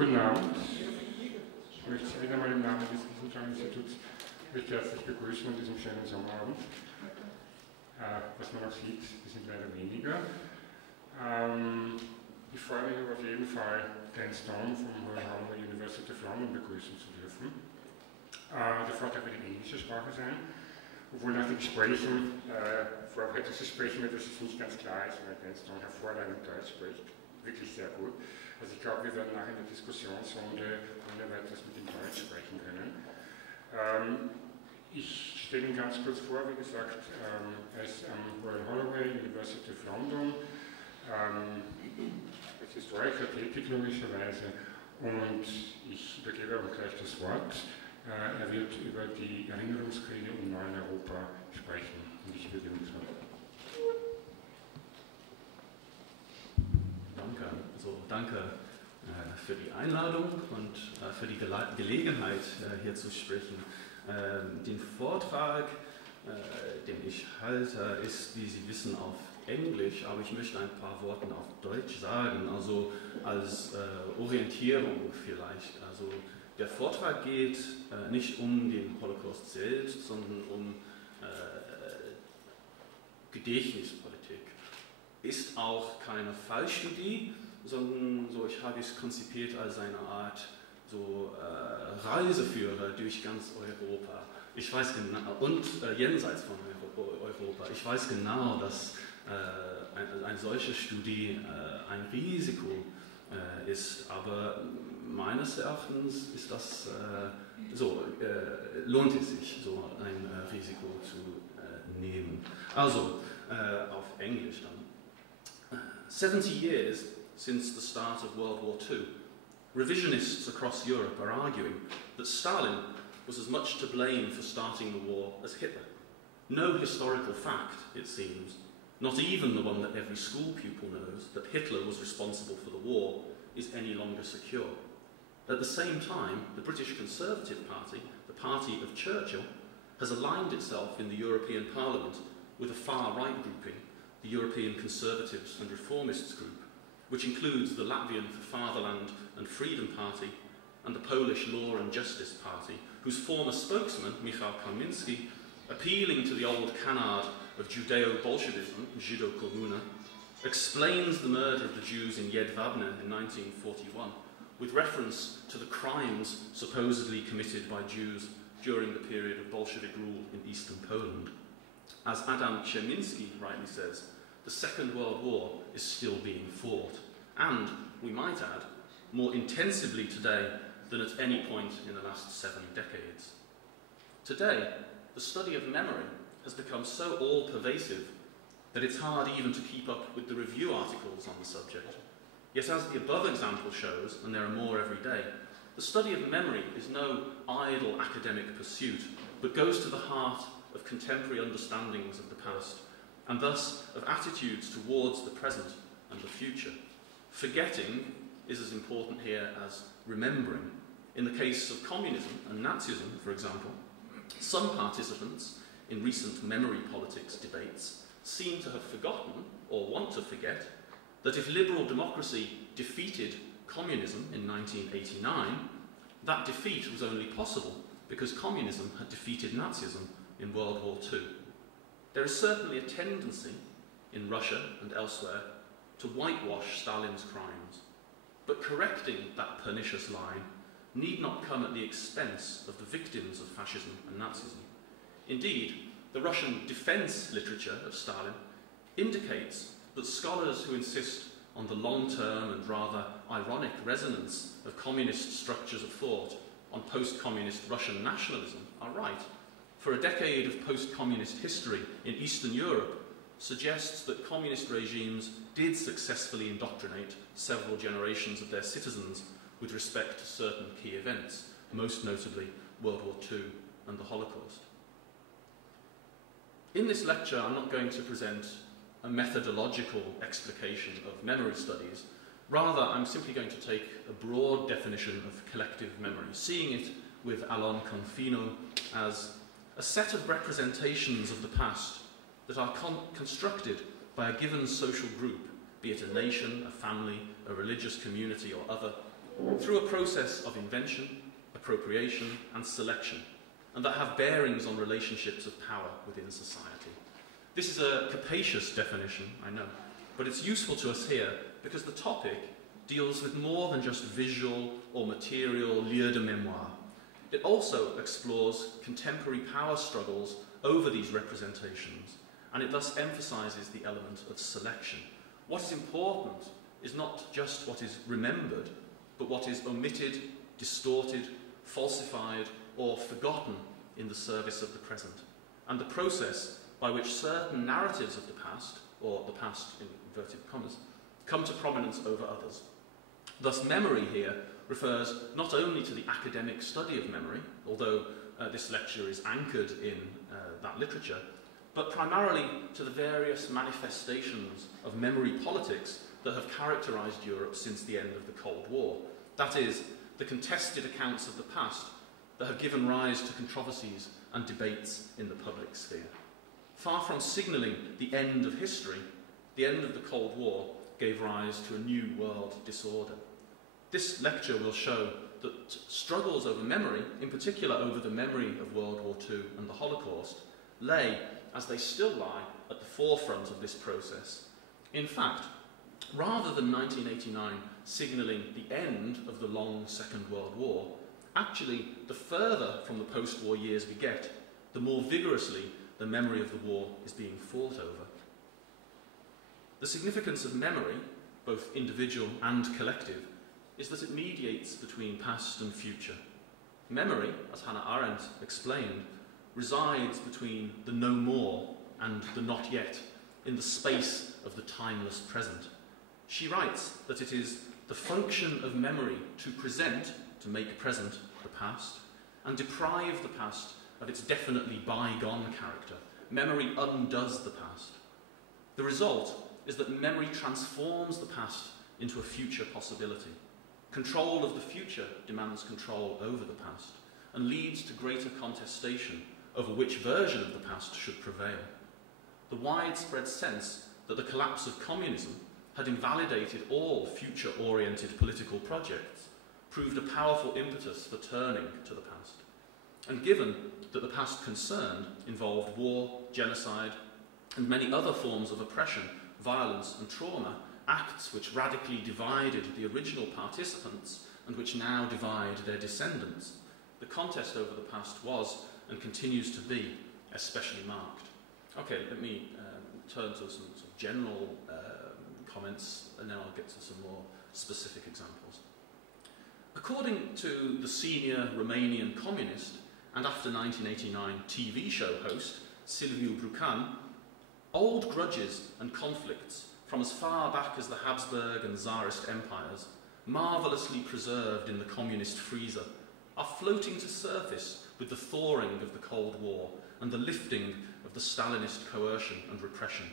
Guten Abend. Ich möchte Sie wieder mal im Namen des Wissenschaftsinstituts recht herzlich begrüßen an diesem schönen Sommerabend. Was man auch sieht, wir sind leider weniger. Ich freue mich aber auf jeden Fall, den Stone vom Royal University of London begrüßen zu dürfen. Der Vortrag wird in englischer Sprache sein, obwohl nach den Gesprächen vorher dieses Sprechen mir, dass es nicht ganz klar ist, weil Dan Stone hervorragend Deutsch spricht. Wirklich sehr gut. Also ich glaube, wir werden nachher in der Diskussionsrunde ohne weiteres mit ihm Deutsch sprechen können. Ich stelle ihn ganz kurz vor, wie gesagt, er ist am Royal Holloway, University of London, als Historiker tätig logischerweise, und ich übergebe auch gleich das Wort. Er wird über die Erinnerungskriege im Neuen Europa sprechen, und ich würde ihm das Wort. Danke für die Einladung und für die Gelegenheit, hier zu sprechen. Den Vortrag, den ich halte, ist, wie Sie wissen, auf Englisch, aber ich möchte ein paar Worte auf Deutsch sagen, also als Orientierung vielleicht. Also der Vortrag geht nicht um den Holocaust selbst, sondern um Gedächtnispolitik. Ist auch keine Fallstudie, sondern so, ich habe es konzipiert als eine Art so, Reiseführer durch ganz Europa. Ich weiß genau, und jenseits von Europa. Ich weiß genau, dass eine solche Studie ein Risiko ist, aber meines Erachtens ist das lohnt es sich, so ein Risiko zu nehmen. Also, auf Englisch dann. 70 years since the start of World War II, revisionists across Europe are arguing that Stalin was as much to blame for starting the war as Hitler. No historical fact, it seems, not even the one that every school pupil knows, that Hitler was responsible for the war, is any longer secure. At the same time, the British Conservative Party, the party of Churchill, has aligned itself in the European Parliament with a far-right grouping, the European Conservatives and Reformists group, which includes the Latvian Fatherland and Freedom Party and the Polish Law and Justice Party, whose former spokesman, Michał Kamiński, appealing to the old canard of Judeo-Bolshevism, Żydokomuna, explains the murder of the Jews in Jedwabne in 1941 with reference to the crimes supposedly committed by Jews during the period of Bolshevik rule in eastern Poland. As Adam Chemiński rightly says, the Second World War is still being fought, and, we might add, more intensively today than at any point in the last 7 decades. Today, the study of memory has become so all-pervasive that it's hard even to keep up with the review articles on the subject. Yet as the above example shows, and there are more every day, the study of memory is no idle academic pursuit, but goes to the heart of contemporary understandings of the past, and thus of attitudes towards the present and the future. Forgetting is as important here as remembering. In the case of communism and Nazism, for example, some participants in recent memory politics debates seem to have forgotten, or want to forget, that if liberal democracy defeated communism in 1989, that defeat was only possible because communism had defeated Nazism in World War II. There is certainly a tendency in Russia and elsewhere to whitewash Stalin's crimes, but correcting that pernicious line need not come at the expense of the victims of fascism and Nazism. Indeed, the Russian defense literature of Stalin indicates that scholars who insist on the long-term and rather ironic resonance of communist structures of thought on post-communist Russian nationalism are right. For a decade of post-communist history in Eastern Europe suggests that communist regimes did successfully indoctrinate several generations of their citizens with respect to certain key events, most notably World War II and the Holocaust. In this lecture, I'm not going to present a methodological explication of memory studies. Rather, I'm simply going to take a broad definition of collective memory, seeing it with Alon Confino as a set of representations of the past that are constructed by a given social group, be it a nation, a family, a religious community or other, through a process of invention, appropriation, and selection, and that have bearings on relationships of power within society. This is a capacious definition, I know, but it's useful to us here because the topic deals with more than just visual or material lieux de mémoire. It also explores contemporary power struggles over these representations, and it thus emphasises the element of selection. What is important is not just what is remembered, but what is omitted, distorted, falsified, or forgotten in the service of the present, and the process by which certain narratives of the past, or the past in inverted commas, come to prominence over others. Thus, memory here refers not only to the academic study of memory, although this lecture is anchored in that literature, but primarily to the various manifestations of memory politics that have characterised Europe since the end of the Cold War. That is, the contested accounts of the past that have given rise to controversies and debates in the public sphere. Far from signalling the end of history, the end of the Cold War gave rise to a new world disorder. This lecture will show that struggles over memory, in particular over the memory of World War II and the Holocaust, lay, as they still lie, at the forefront of this process. In fact, rather than 1989 signalling the end of the long Second World War, actually, the further from the post-war years we get, the more vigorously the memory of the war is being fought over. The significance of memory, both individual and collective, is that it mediates between past and future. Memory, as Hannah Arendt explained, resides between the no more and the not yet, in the space of the timeless present. She writes that it is the function of memory to present, to make present, the past, and deprive the past of its definitely bygone character. Memory undoes the past. The result is that memory transforms the past into a future possibility. Control of the future demands control over the past and leads to greater contestation over which version of the past should prevail. The widespread sense that the collapse of communism had invalidated all future-oriented political projects proved a powerful impetus for turning to the past. And given that the past concerned involved war, genocide, and many other forms of oppression, violence, and trauma, acts which radically divided the original participants and which now divide their descendants, the contest over the past was and continues to be especially marked. Okay, let me turn to some sort of general comments, and then I'll get to some more specific examples. According to the senior Romanian communist and after 1989 TV show host Silviu Brucan, old grudges and conflicts from as far back as the Habsburg and Tsarist empires, marvellously preserved in the communist freezer, are floating to surface with the thawing of the Cold War and the lifting of the Stalinist coercion and repression.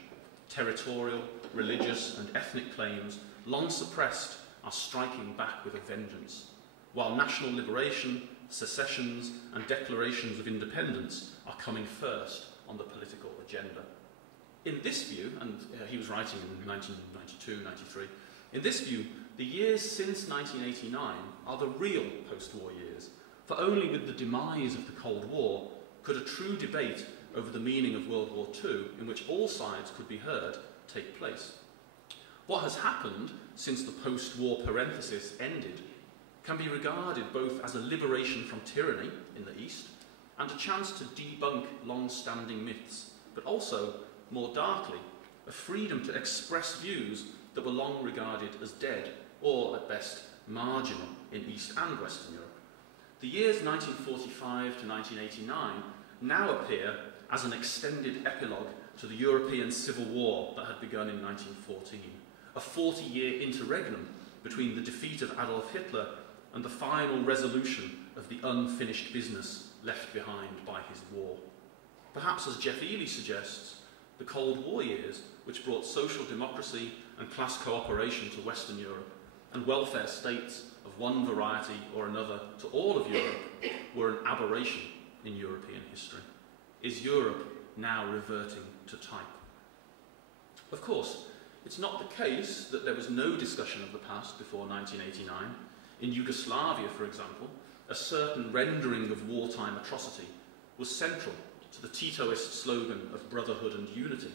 Territorial, religious and ethnic claims, long suppressed, are striking back with a vengeance, while national liberation, secessions and declarations of independence are coming first on the political agenda. In this view, and he was writing in 1992, 93, in this view, the years since 1989 are the real post-war years, for only with the demise of the Cold War could a true debate over the meaning of World War II, in which all sides could be heard, take place. What has happened since the post-war parenthesis ended can be regarded both as a liberation from tyranny in the East and a chance to debunk long-standing myths, but also, more darkly, a freedom to express views that were long regarded as dead, or at best marginal, in East and Western Europe. The years 1945 to 1989 now appear as an extended epilogue to the European Civil War that had begun in 1914, a 40-year interregnum between the defeat of Adolf Hitler and the final resolution of the unfinished business left behind by his war. Perhaps, as Jeff Ely suggests, the Cold War years, which brought social democracy and class cooperation to Western Europe, and welfare states of one variety or another to all of Europe, were an aberration in European history. Is Europe now reverting to type? Of course, it's not the case that there was no discussion of the past before 1989. In Yugoslavia, for example, a certain rendering of wartime atrocity was central to the Titoist slogan of brotherhood and unity.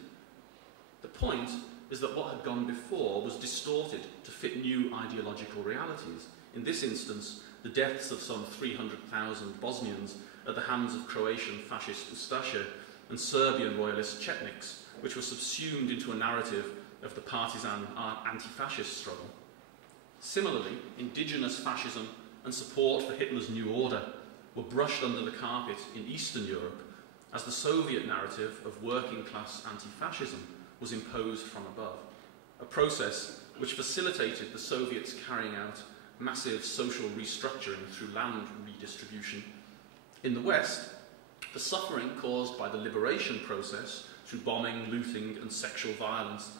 The point is that what had gone before was distorted to fit new ideological realities. In this instance, the deaths of some 300,000 Bosnians at the hands of Croatian fascist Ustaše and Serbian royalist Chetniks, which were subsumed into a narrative of the partisan anti-fascist struggle. Similarly, indigenous fascism and support for Hitler's new order were brushed under the carpet in Eastern Europe as the Soviet narrative of working-class anti-fascism was imposed from above, a process which facilitated the Soviets carrying out massive social restructuring through land redistribution. In the West, the suffering caused by the liberation process through bombing, looting and sexual violence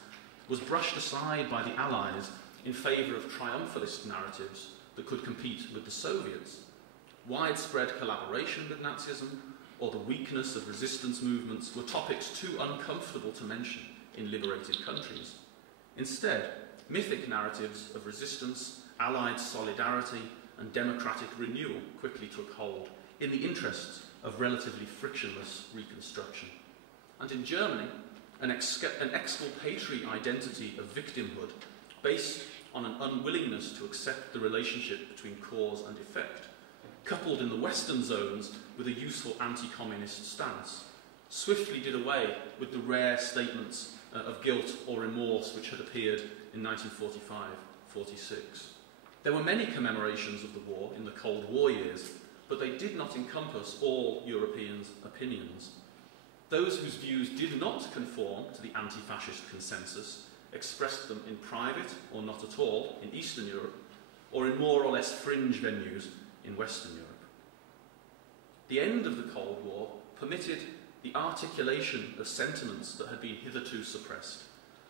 was brushed aside by the Allies in favour of triumphalist narratives that could compete with the Soviets. Widespread collaboration with Nazism or the weakness of resistance movements were topics too uncomfortable to mention in liberated countries. Instead, mythic narratives of resistance, Allied solidarity and democratic renewal quickly took hold in the interests of relatively frictionless reconstruction. And in Germany, an exculpatory identity of victimhood based on an unwillingness to accept the relationship between cause and effect, coupled in the Western zones with a useful anti-communist stance, swiftly did away with the rare statements of guilt or remorse which had appeared in 1945-46. There were many commemorations of the war in the Cold War years, but they did not encompass all Europeans' opinions. Those whose views did not conform to the anti-fascist consensus expressed them in private or not at all in Eastern Europe, or in more or less fringe venues in Western Europe. The end of the Cold War permitted the articulation of sentiments that had been hitherto suppressed,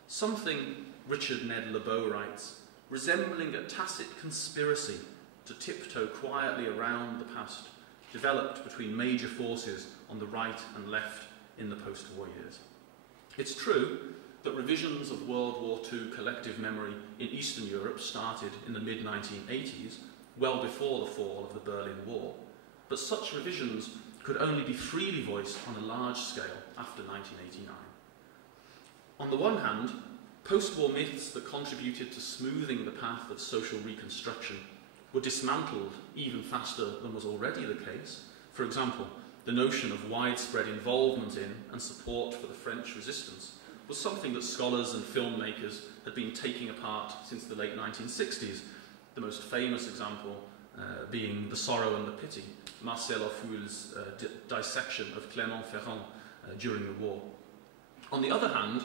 something, Richard Ned Lebeau writes, resembling a tacit conspiracy to tiptoe quietly around the past, developed between major forces on the right and left in the post-war years. It's true that revisions of World War II collective memory in Eastern Europe started in the mid-1980s, well before the fall of the Berlin Wall, but such revisions could only be freely voiced on a large scale after 1989. On the one hand, post-war myths that contributed to smoothing the path of social reconstruction were dismantled even faster than was already the case. For example, the notion of widespread involvement in and support for the French resistance was something that scholars and filmmakers had been taking apart since the late 1960s, the most famous example being The Sorrow and the Pity, Marcel Aufhuil's dissection of Clermont-Ferrand during the war. On the other hand,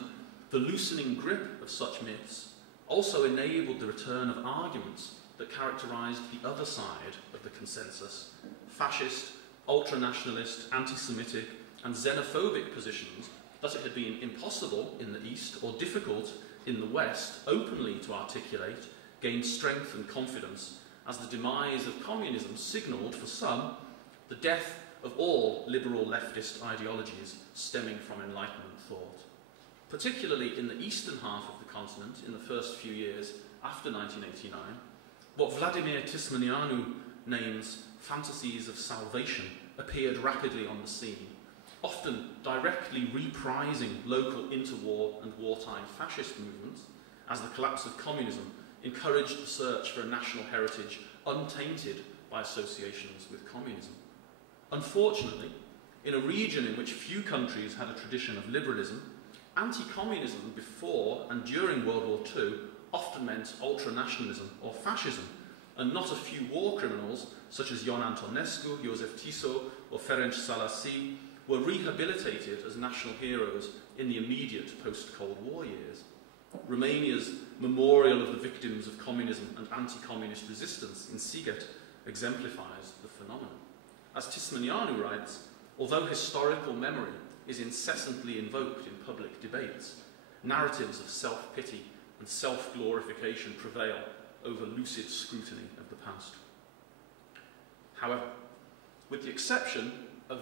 the loosening grip of such myths also enabled the return of arguments that characterised the other side of the consensus, fascist, ultranationalist, anti-Semitic and xenophobic positions that it had been impossible in the East or difficult in the West openly to articulate gained strength and confidence as the demise of communism signalled for some the death of all liberal leftist ideologies stemming from Enlightenment thought. Particularly in the eastern half of the continent in the first few years after 1989, what Vladimir Tismanianu names fantasies of salvation appeared rapidly on the scene, often directly reprising local interwar and wartime fascist movements, as the collapse of communism encouraged the search for a national heritage untainted by associations with communism. Unfortunately, in a region in which few countries had a tradition of liberalism, anti-communism before and during World War II often meant ultranationalism or fascism, and not a few war criminals, such as Ion Antonescu, Josef Tiso, or Ferenc Szalasi, were rehabilitated as national heroes in the immediate post-Cold War years. Romania's Memorial of the Victims of Communism and Anti-Communist Resistance in Sighet exemplifies the phenomenon. As Tismanianu writes, although historical memory is incessantly invoked in public debates, narratives of self-pity and self-glorification prevail over lucid scrutiny of the past. However, with the exception of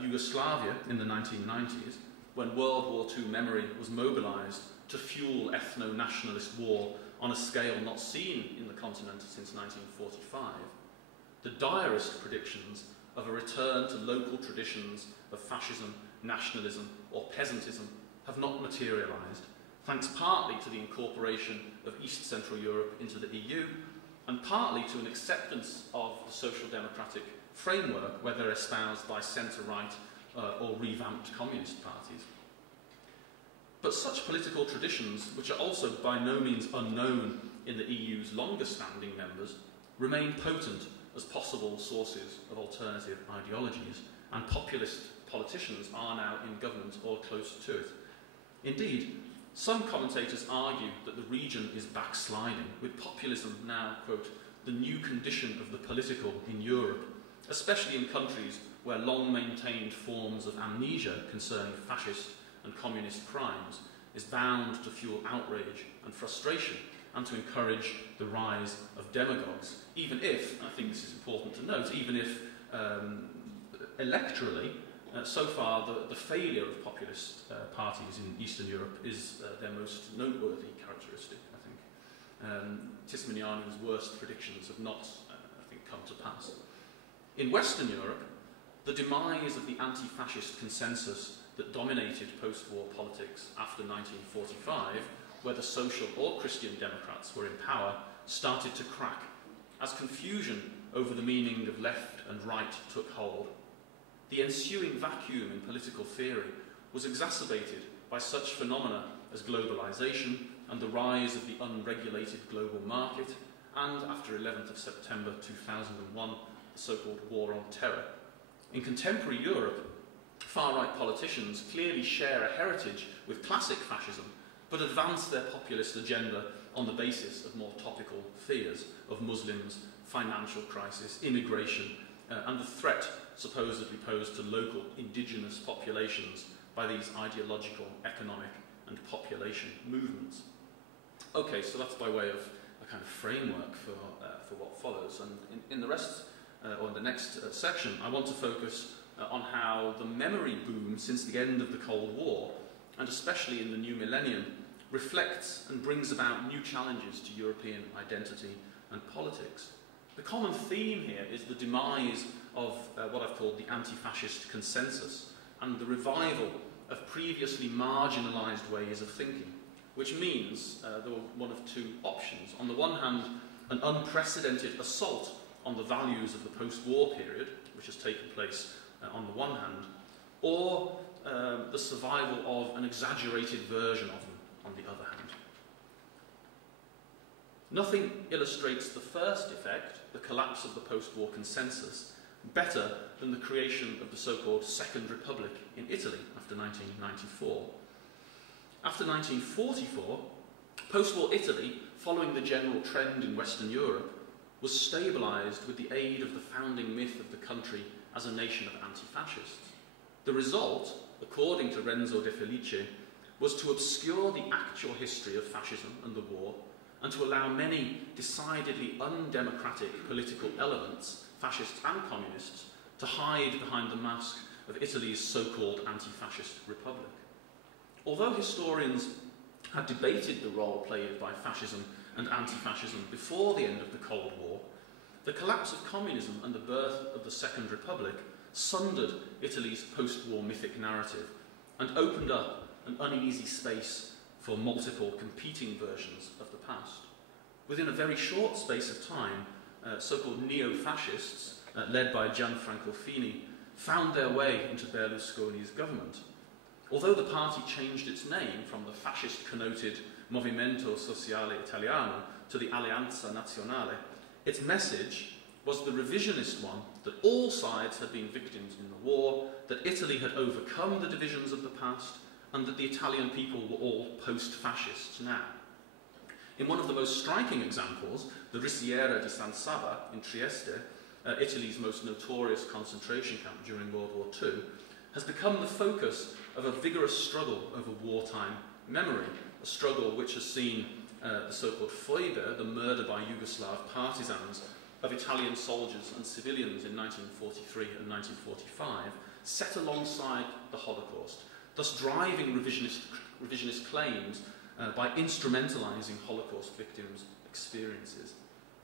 Yugoslavia in the 1990s, when World War II memory was mobilised to fuel ethno-nationalist war on a scale not seen in the continent since 1945, the direst predictions of a return to local traditions of fascism, nationalism, or peasantism have not materialised, thanks partly to the incorporation of East Central Europe into the EU, and partly to an acceptance of the social democratic framework, whether espoused by centre-right or revamped communist parties. But such political traditions, which are also by no means unknown in the EU's longer-standing members, remain potent as possible sources of alternative ideologies, and populist politicians are now in government or close to it. Indeed, some commentators argue that the region is backsliding, with populism now, quote, the new condition of the political in Europe, especially in countries where long-maintained forms of amnesia concerning fascist and communist crimes is bound to fuel outrage and frustration and to encourage the rise of demagogues, even if, and I think this is important to note, even if electorally, so far the failure of populist parties in Eastern Europe is their most noteworthy characteristic, I think. Tismaniani's worst predictions have not, I think, come to pass. In Western Europe, the demise of the anti-fascist consensus that dominated post-war politics after 1945, whether social or Christian Democrats were in power, started to crack, as confusion over the meaning of left and right took hold. The ensuing vacuum in political theory was exacerbated by such phenomena as globalization and the rise of the unregulated global market, and after 11th of September 2001, the so-called War on Terror. In contemporary Europe, far-right politicians clearly share a heritage with classic fascism, but advance their populist agenda on the basis of more topical fears of Muslims, financial crisis, immigration, and the threat supposedly posed to local indigenous populations by these ideological, economic, and population movements. Okay, so that's by way of a kind of framework for what follows. And in the rest, or in the next section, I want to focus on how the memory boom since the end of the Cold War, and especially in the new millennium, reflects and brings about new challenges to European identity and politics. The common theme here is the demise of what I've called the anti-fascist consensus and the revival of previously marginalised ways of thinking, which means there were one of two options. On the one hand, an unprecedented assault on the values of the post-war period, which has taken place on the one hand, or the survival of an exaggerated version of them on the other hand. Nothing illustrates the first effect, the collapse of the post-war consensus, better than the creation of the so-called Second Republic in Italy after 1994. After 1944, post-war Italy, following the general trend in Western Europe, was stabilised with the aid of the founding myth of the country as a nation of anti-fascists. The result, according to Renzo De Felice, was to obscure the actual history of fascism and the war, and to allow many decidedly undemocratic political elements, fascists and communists, to hide behind the mask of Italy's so-called anti-fascist republic. Although historians had debated the role played by fascism and anti-fascism before the end of the Cold War, the collapse of communism and the birth of the Second Republic sundered Italy's post-war mythic narrative and opened up an uneasy space for multiple competing versions of the past. Within a very short space of time, so-called neo-fascists, led by Gianfranco Fini, found their way into Berlusconi's government. Although the party changed its name from the fascist-connoted Movimento Sociale Italiano to the Alleanza Nazionale, its message was the revisionist one that all sides had been victims in the war, that Italy had overcome the divisions of the past, and that the Italian people were all post-fascists now. In one of the most striking examples, the Risiera di San Saba in Trieste, Italy's most notorious concentration camp during World War II, has become the focus of a vigorous struggle over wartime memory, a struggle which has seen the so-called Foibe, the murder by Yugoslav partisans of Italian soldiers and civilians in 1943 and 1945, set alongside the Holocaust, thus driving revisionist claims by instrumentalizing Holocaust victims' experiences.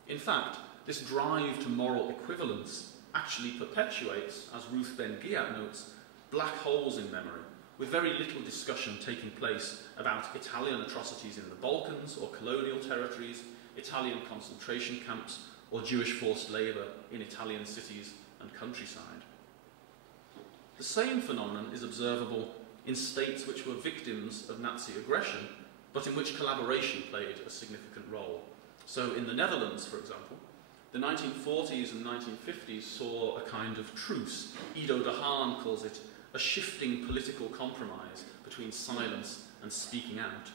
In fact, this drive to moral equivalence actually perpetuates, as Ruth Ben-Ghiat notes, black holes in memory, with very little discussion taking place about Italian atrocities in the Balkans or colonial territories, Italian concentration camps, or Jewish forced labour in Italian cities and countryside. The same phenomenon is observable in states which were victims of Nazi aggression, but in which collaboration played a significant role. So in the Netherlands, for example, the 1940s and 1950s saw a kind of truce. Ido de Haan calls it a shifting political compromise between silence and speaking out,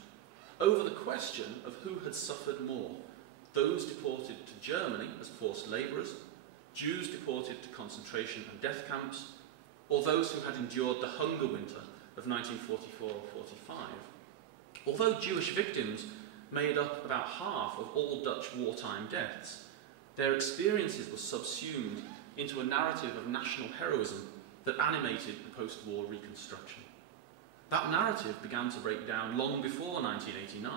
over the question of who had suffered more, those deported to Germany as forced labourers, Jews deported to concentration and death camps, or those who had endured the hunger winter of 1944-45. Although Jewish victims made up about half of all Dutch wartime deaths, their experiences were subsumed into a narrative of national heroism that animated the post-war reconstruction. That narrative began to break down long before 1989,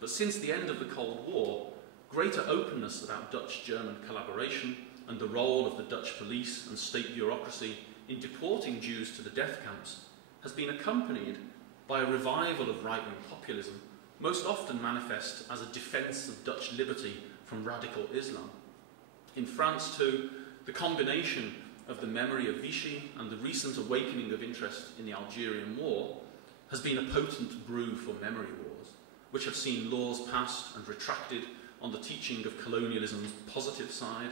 but since the end of the Cold War, greater openness about Dutch-German collaboration and the role of the Dutch police and state bureaucracy in deporting Jews to the death camps has been accompanied by a revival of right-wing populism, most often manifest as a defence of Dutch liberty from radical Islam. In France, too, the combination of the memory of Vichy and the recent awakening of interest in the Algerian War has been a potent brew for memory wars, which have seen laws passed and retracted on the teaching of colonialism's positive side,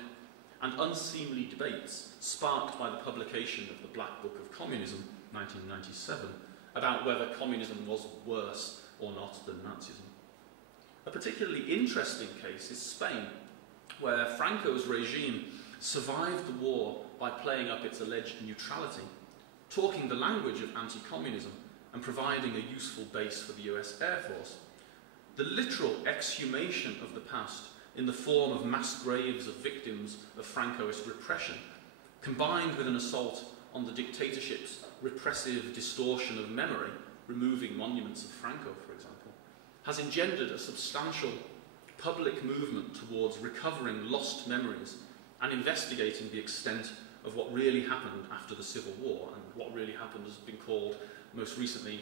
and unseemly debates sparked by the publication of the Black Book of Communism, 1997, about whether communism was worse or not than Nazism. A particularly interesting case is Spain, where Franco's regime survived the war by playing up its alleged neutrality, talking the language of anti-communism and providing a useful base for the US Air Force. The literal exhumation of the past in the form of mass graves of victims of Francoist repression, combined with an assault on the dictatorship's repressive distortion of memory, removing monuments of Franco, for example, has engendered a substantial public movement towards recovering lost memories and investigating the extent of what really happened after the Civil War, and what really happened has been called most recently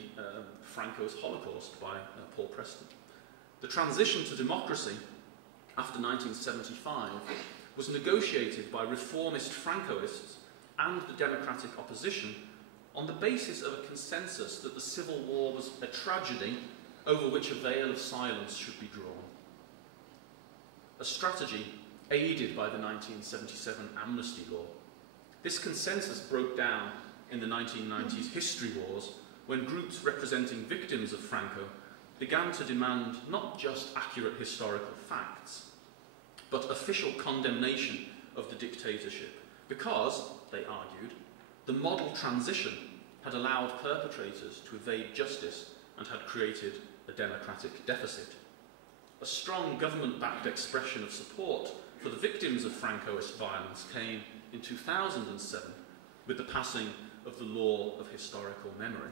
Franco's Holocaust by Paul Preston. The transition to democracy after 1975 was negotiated by reformist Francoists and the democratic opposition on the basis of a consensus that the Civil War was a tragedy over which a veil of silence should be drawn. A strategy aided by the 1977 amnesty law. This consensus broke down in the 1990s history wars when groups representing victims of Franco began to demand not just accurate historical facts, but official condemnation of the dictatorship, because, they argued, the model transition had allowed perpetrators to evade justice and had created a democratic deficit. A strong government-backed expression of support for the victims of Francoist violence came in 2007 with the passing of the Law of Historical Memory.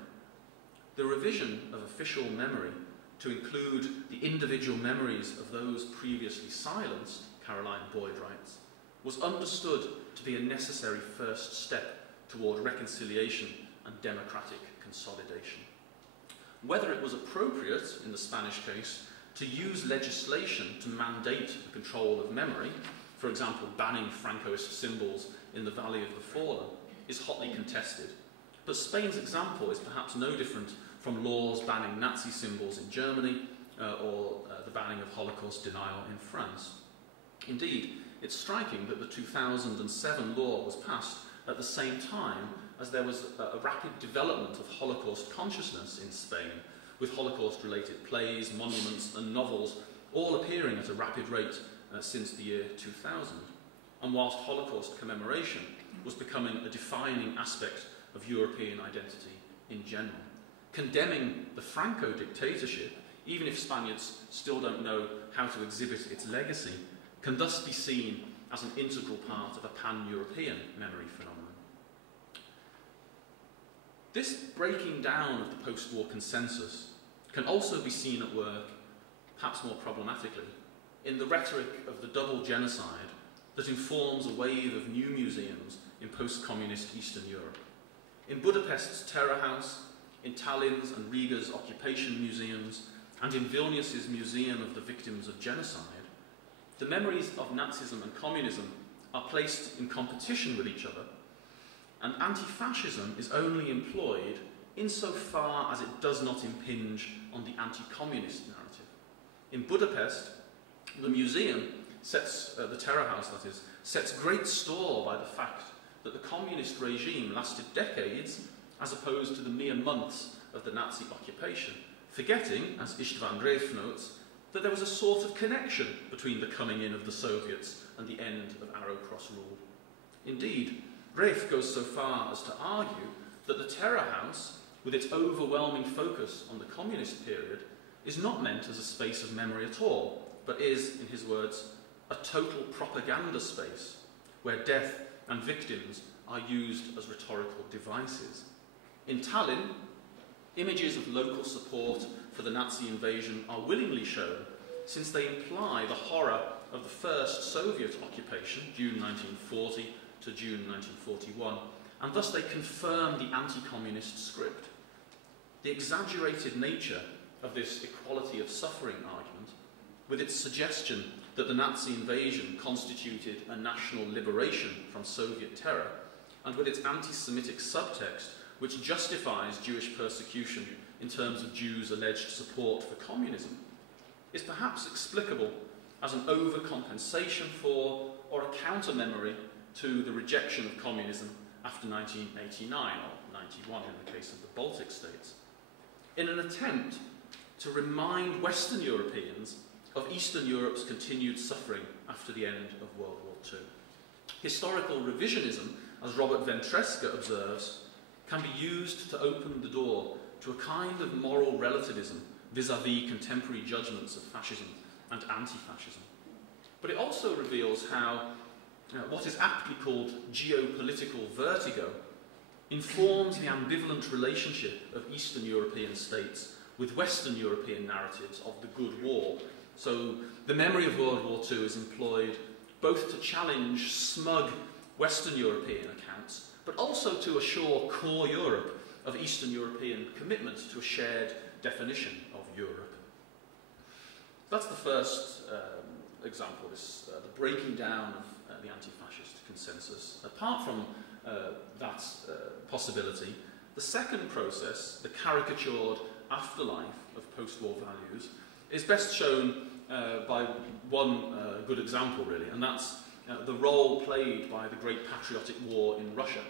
The revision of official memory to include the individual memories of those previously silenced, Caroline Boyd writes, was understood to be a necessary first step toward reconciliation and democratic consolidation. Whether it was appropriate, in the Spanish case, to use legislation to mandate the control of memory, for example, banning Francoist symbols in the Valley of the Fallen, is hotly contested. But Spain's example is perhaps no different from laws banning Nazi symbols in Germany or the banning of Holocaust denial in France. Indeed, it's striking that the 2007 law was passed at the same time as there was a rapid development of Holocaust consciousness in Spain, with Holocaust-related plays, monuments and novels all appearing at a rapid rate since the year 2000. And whilst Holocaust commemoration was becoming a defining aspect of European identity in general, condemning the Franco dictatorship, even if Spaniards still don't know how to exhibit its legacy, can thus be seen as an integral part of a pan-European memory phenomenon. This breaking down of the post-war consensus can also be seen at work, perhaps more problematically, in the rhetoric of the double genocide that informs a wave of new museums in post-communist Eastern Europe. In Budapest's Terror House, in Tallinn's and Riga's occupation museums, and in Vilnius's Museum of the Victims of Genocide, the memories of Nazism and communism are placed in competition with each other, and anti-fascism is only employed insofar as it does not impinge on the anti-communist narrative. In Budapest, the museum the Terror House that is, sets great store by the fact that the communist regime lasted decades as opposed to the mere months of the Nazi occupation, forgetting, as Istvan Reif notes, that there was a sort of connection between the coming in of the Soviets and the end of Arrow Cross rule. Indeed, Reif goes so far as to argue that the Terror House, with its overwhelming focus on the communist period, is not meant as a space of memory at all, but is, in his words, a total propaganda space where death and victims are used as rhetorical devices. In Tallinn, images of local support for the Nazi invasion are willingly shown, since they imply the horror of the first Soviet occupation, June 1940 to June 1941, and thus they confirm the anti-communist script. The exaggerated nature of this equality of suffering argument, with its suggestion that the Nazi invasion constituted a national liberation from Soviet terror, and with its anti-Semitic subtext, which justifies Jewish persecution in terms of Jews' alleged support for communism, is perhaps explicable as an overcompensation for, or a counter-memory to, the rejection of communism after 1989, or 91 in the case of the Baltic states, in an attempt to remind Western Europeans of Eastern Europe's continued suffering after the end of World War II. Historical revisionism, as Robert Ventresca observes, can be used to open the door to a kind of moral relativism vis-à-vis contemporary judgments of fascism and anti-fascism. But it also reveals how what is aptly called geopolitical vertigo informs the ambivalent relationship of Eastern European states with Western European narratives of the good war. So the memory of World War II is employed both to challenge smug Western European accounts, but also to assure core Europe of Eastern European commitment to a shared definition of Europe. That's the first example, the breaking down of the anti-fascist consensus. Apart from that possibility, the second process, the caricatured afterlife of post-war values, is best shown by one good example, really, and that's the role played by the Great Patriotic War in Russia.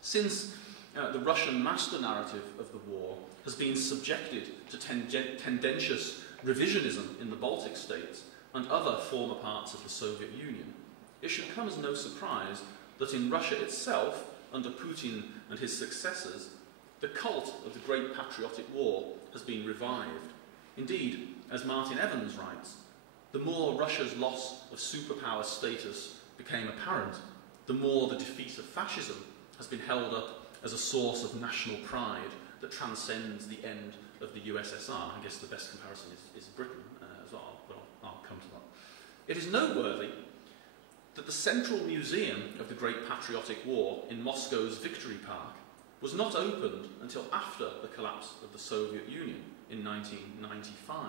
Since the Russian master narrative of the war has been subjected to tendentious revisionism in the Baltic states and other former parts of the Soviet Union, it should come as no surprise that in Russia itself, under Putin and his successors, the cult of the Great Patriotic War has been revived. Indeed, as Martin Evans writes, the more Russia's loss of superpower status became apparent, the more the defeat of fascism has been held up as a source of national pride that transcends the end of the USSR. I guess the best comparison is Britain as well, but I'll come to that. It is noteworthy that the Central Museum of the Great Patriotic War in Moscow's Victory Park was not opened until after the collapse of the Soviet Union in 1995,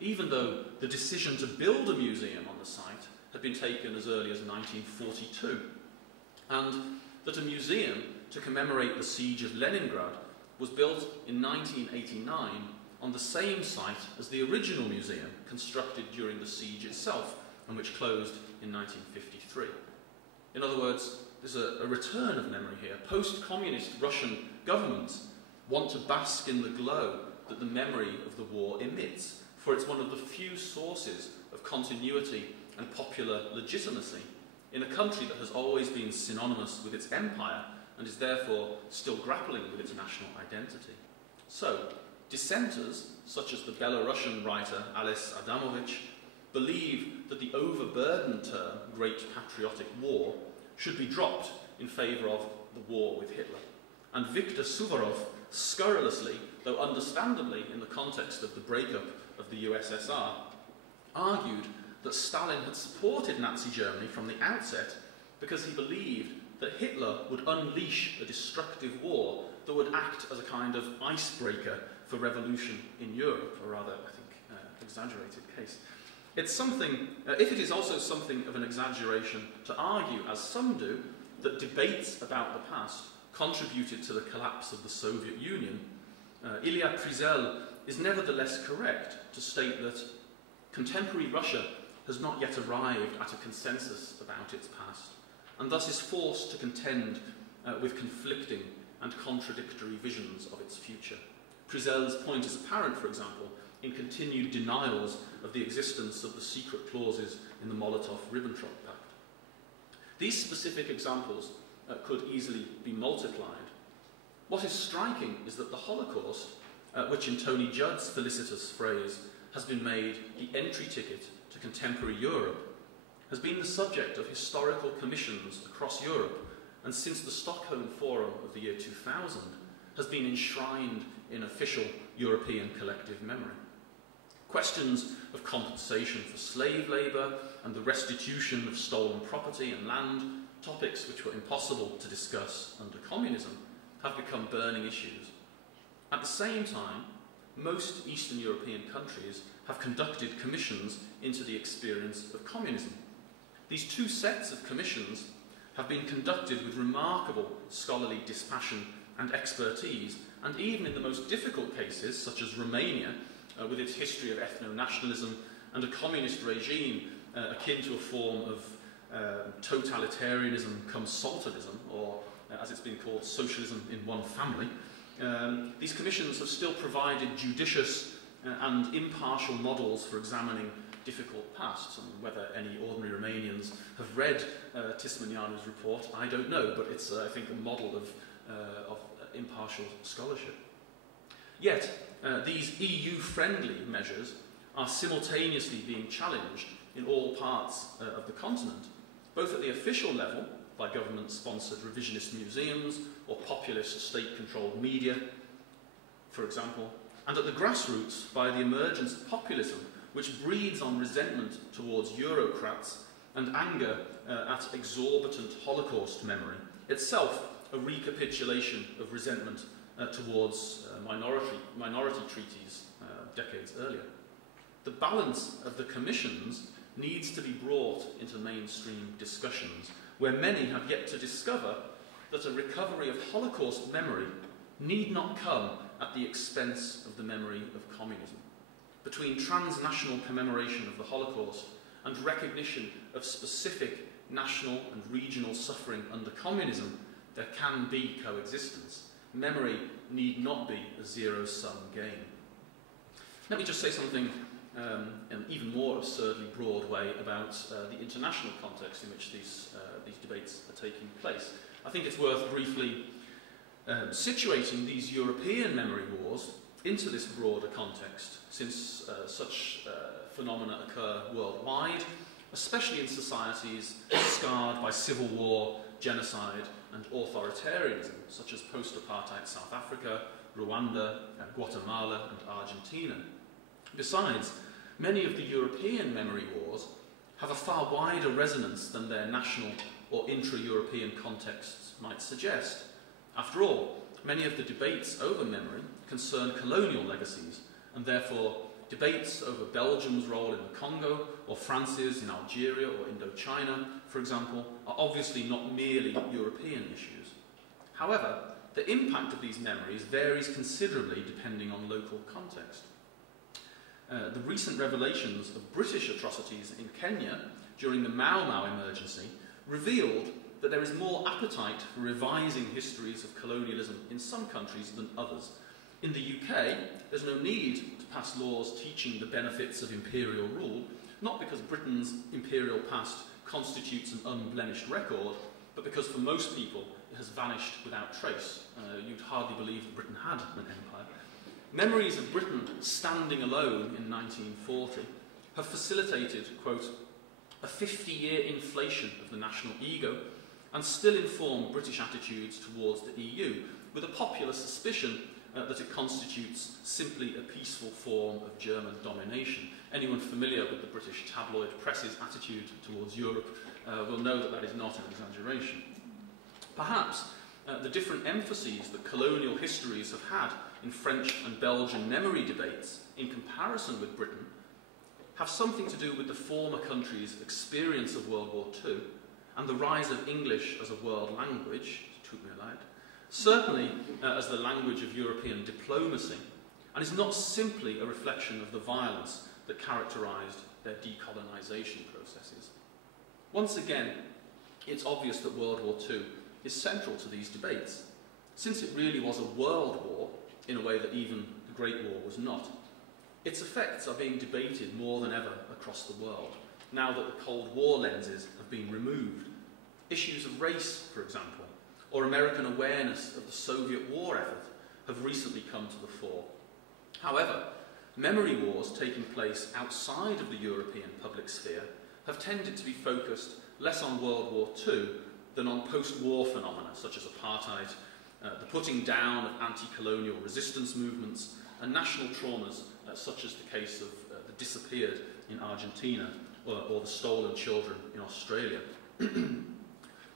even though the decision to build a museum on the site had been taken as early as 1942, and that a museum to commemorate the siege of Leningrad was built in 1989 on the same site as the original museum constructed during the siege itself, and which closed in 1953. In other words, there's a return of memory here. Post-communist Russian governments want to bask in the glow that the memory of the war emits, for it's one of the few sources of continuity and popular legitimacy in a country that has always been synonymous with its empire and is therefore still grappling with its national identity. So, dissenters, such as the Belarusian writer Ales Adamovich, believe that the overburdened term Great Patriotic War should be dropped in favour of the war with Hitler. And Viktor Suvorov scurrilously, though understandably in the context of the breakup of the USSR, argued that Stalin had supported Nazi Germany from the outset because he believed that Hitler would unleash a destructive war that would act as a kind of icebreaker for revolution in Europe, or rather, I think, exaggerated case. It's something, if it is also something of an exaggeration to argue, as some do, that debates about the past contributed to the collapse of the Soviet Union, Ilya Prizel is nevertheless correct to state that contemporary Russia has not yet arrived at a consensus about its past, and thus is forced to contend with conflicting and contradictory visions of its future. Prizel's point is apparent, for example, in continued denials of the existence of the secret clauses in the Molotov-Ribbentrop Pact. These specific examples could easily be multiplied. What is striking is that the Holocaust, which in Tony Judd's felicitous phrase has been made the entry ticket to contemporary Europe, has been the subject of historical commissions across Europe, and since the Stockholm Forum of the year 2000 has been enshrined in official European collective memory. Questions of compensation for slave labour and the restitution of stolen property and land, topics which were impossible to discuss under communism, have become burning issues. At the same time, most Eastern European countries have conducted commissions into the experience of communism. These two sets of commissions have been conducted with remarkable scholarly dispassion and expertise, and even in the most difficult cases, such as Romania, with its history of ethno-nationalism and a communist regime akin to a form of totalitarianism cum sultanism, or as it's been called, socialism in one family, these commissions have still provided judicious and impartial models for examining difficult pasts, and whether any ordinary Romanians have read Tismaneanu's report, I don't know, but it's, I think, a model of impartial scholarship. Yet, these EU-friendly measures are simultaneously being challenged in all parts of the continent, both at the official level, by government-sponsored revisionist museums or populist state-controlled media, for example, and at the grassroots by the emergence of populism, which breeds on resentment towards Eurocrats and anger at exorbitant Holocaust memory, itself a recapitulation of resentment towards minority treaties decades earlier. The balance of the commissions needs to be brought into mainstream discussions, where many have yet to discover that a recovery of Holocaust memory need not come at the expense of the memory of communism. Between transnational commemoration of the Holocaust and recognition of specific national and regional suffering under communism, there can be coexistence. Memory need not be a zero-sum game. Let me just say something in an even more absurdly broad way about the international context in which these debates are taking place. I think it's worth briefly situating these European memory wars into this broader context, since such phenomena occur worldwide, especially in societies scarred by civil war, genocide, and authoritarianism, such as post-apartheid South Africa, Rwanda, Guatemala, and Argentina. Besides, many of the European memory wars have a far wider resonance than their national or intra-European contexts might suggest. After all, many of the debates over memory concern colonial legacies, and therefore debates over Belgium's role in the Congo, or France's in Algeria or Indochina, for example, are obviously not merely European issues. However, the impact of these memories varies considerably depending on local context. The recent revelations of British atrocities in Kenya during the Mau Mau emergency revealed that there is more appetite for revising histories of colonialism in some countries than others. In the UK, there's no need to pass laws teaching the benefits of imperial rule, not because Britain's imperial past constitutes an unblemished record, but because for most people it has vanished without trace. You'd hardly believe that Britain had an empire. Memories of Britain standing alone in 1940 have facilitated, quote, a 50-year inflation of the national ego, and still inform British attitudes towards the EU, with a popular suspicion that it constitutes simply a peaceful form of German domination. Anyone familiar with the British tabloid press's attitude towards Europe will know that that is not an exaggeration. Perhaps the different emphases that colonial histories have had in French and Belgian memory debates in comparison with Britain have something to do with the former country's experience of World War II and the rise of English as a world language, tut mir leid, certainly as the language of European diplomacy, and is not simply a reflection of the violence that characterised their decolonisation processes. Once again, it's obvious that World War II is central to these debates, since it really was a world war in a way that even the Great War was not. Its effects are being debated more than ever across the world, now that the Cold War lenses have been removed. Issues of race, for example, or American awareness of the Soviet war effort have recently come to the fore. However, memory wars taking place outside of the European public sphere have tended to be focused less on World War II than on post-war phenomena such as apartheid, the putting down of anti-colonial resistance movements, and national traumas such as the case of the disappeared in Argentina or the stolen children in Australia.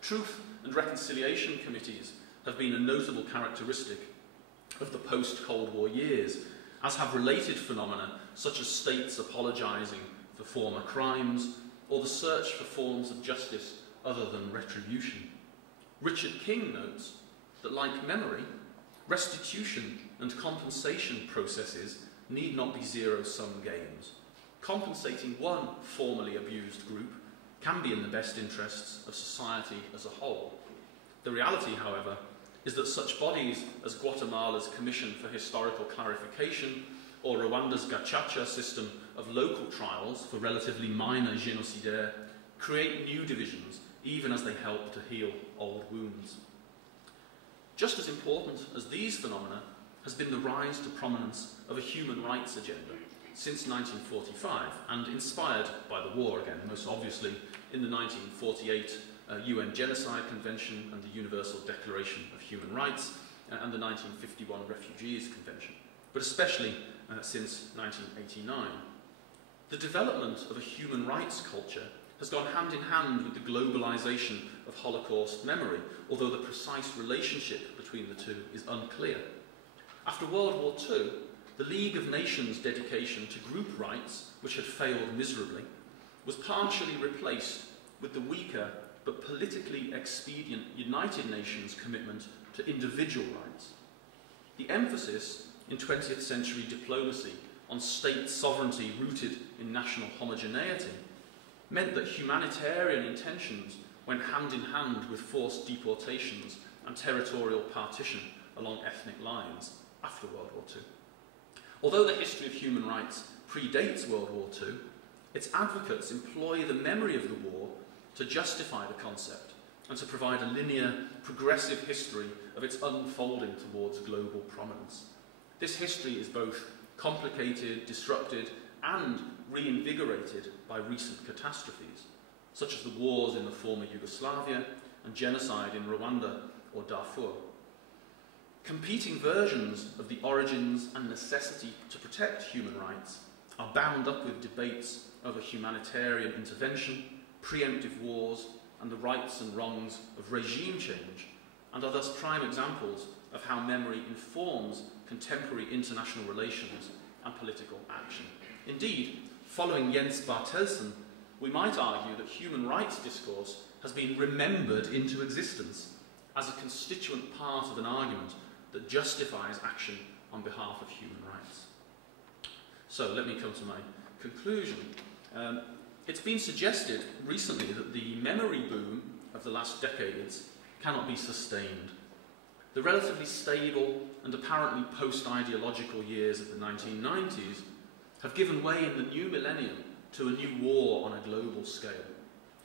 Truth and reconciliation committees have been a notable characteristic of the post-Cold War years, as have related phenomena such as states apologising for former crimes or the search for forms of justice other than retribution. Richard King notes that, like memory, restitution and compensation processes need not be zero-sum games. Compensating one formerly abused group can be in the best interests of society as a whole. The reality, however, is that such bodies as Guatemala's Commission for Historical Clarification or Rwanda's Gacaca system of local trials for relatively minor génocidaires create new divisions even as they help to heal old wounds. Just as important as these phenomena has been the rise to prominence of a human rights agenda since 1945, and inspired by the war again, most obviously in the 1948 UN Genocide Convention and the Universal Declaration of Human Rights and the 1951 Refugees Convention, but especially since 1989. The development of a human rights culture has gone hand in hand with the globalisation of Holocaust memory, although the precise relationship between the two is unclear. After World War II, the League of Nations' dedication to group rights, which had failed miserably, was partially replaced with the weaker but politically expedient United Nations commitment to individual rights. The emphasis in 20th century diplomacy on state sovereignty rooted in national homogeneity meant that humanitarian intentions went hand in hand with forced deportations and territorial partition along ethnic lines after World War II. Although the history of human rights predates World War II, its advocates employ the memory of the war to justify the concept and to provide a linear, progressive history of its unfolding towards global prominence. This history is both complicated, disrupted, and reinvigorated by recent catastrophes, such as the wars in the former Yugoslavia and genocide in Rwanda or Darfur. Competing versions of the origins and necessity to protect human rights are bound up with debates over humanitarian intervention, preemptive wars, and the rights and wrongs of regime change, and are thus prime examples of how memory informs contemporary international relations and political action. Indeed, following Jens Bartelsen, we might argue that human rights discourse has been remembered into existence as a constituent part of an argument that justifies action on behalf of human rights. So let me come to my conclusion. It's been suggested recently that the memory boom of the last decades cannot be sustained. The relatively stable and apparently post-ideological years of the 1990s have given way in the new millennium to a new war on a global scale.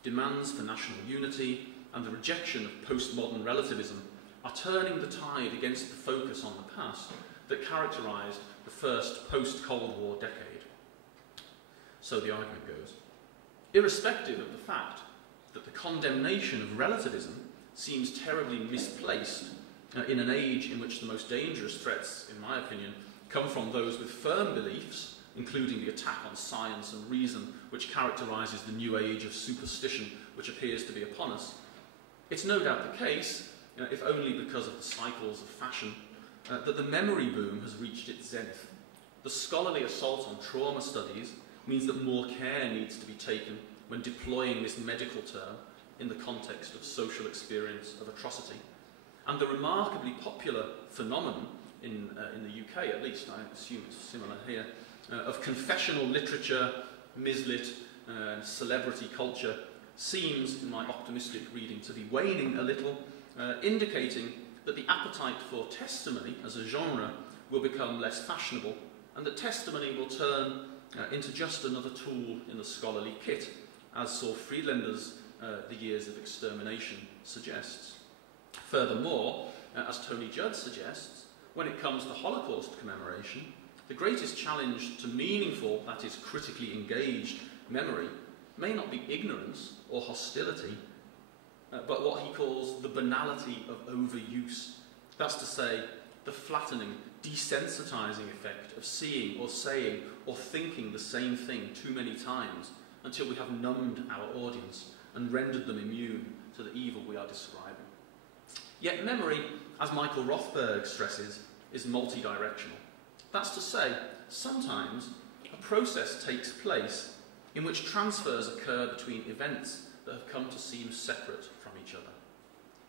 Demands for national unity and the rejection of postmodern relativism are turning the tide against the focus on the past that characterised the first post-Cold War decade. So the argument goes. Irrespective of the fact that the condemnation of relativism seems terribly misplaced, in an age in which the most dangerous threats, in my opinion, come from those with firm beliefs, including the attack on science and reason, which characterises the new age of superstition which appears to be upon us, it's no doubt the case, if only because of the cycles of fashion, that the memory boom has reached its zenith. The scholarly assault on trauma studies means that more care needs to be taken when deploying this medical term in the context of social experience of atrocity. And the remarkably popular phenomenon, in the UK at least, I assume it's similar here, of confessional literature, mislit, celebrity culture, seems, in my optimistic reading, to be waning a little, indicating that the appetite for testimony as a genre will become less fashionable, and that testimony will turn into just another tool in the scholarly kit, as Saul Friedlander's The Years of Extermination suggests. Furthermore, as Tony Judd suggests, when it comes to Holocaust commemoration, the greatest challenge to meaningful, that is, critically engaged memory may not be ignorance or hostility, but what he calls the banality of overuse. That's to say, the flattening, desensitising effect of seeing or saying or thinking the same thing too many times until we have numbed our audience and rendered them immune to the evil we are describing. Yet memory, as Michael Rothberg stresses, is multidirectional. That's to say, sometimes a process takes place in which transfers occur between events that have come to seem separate from each other.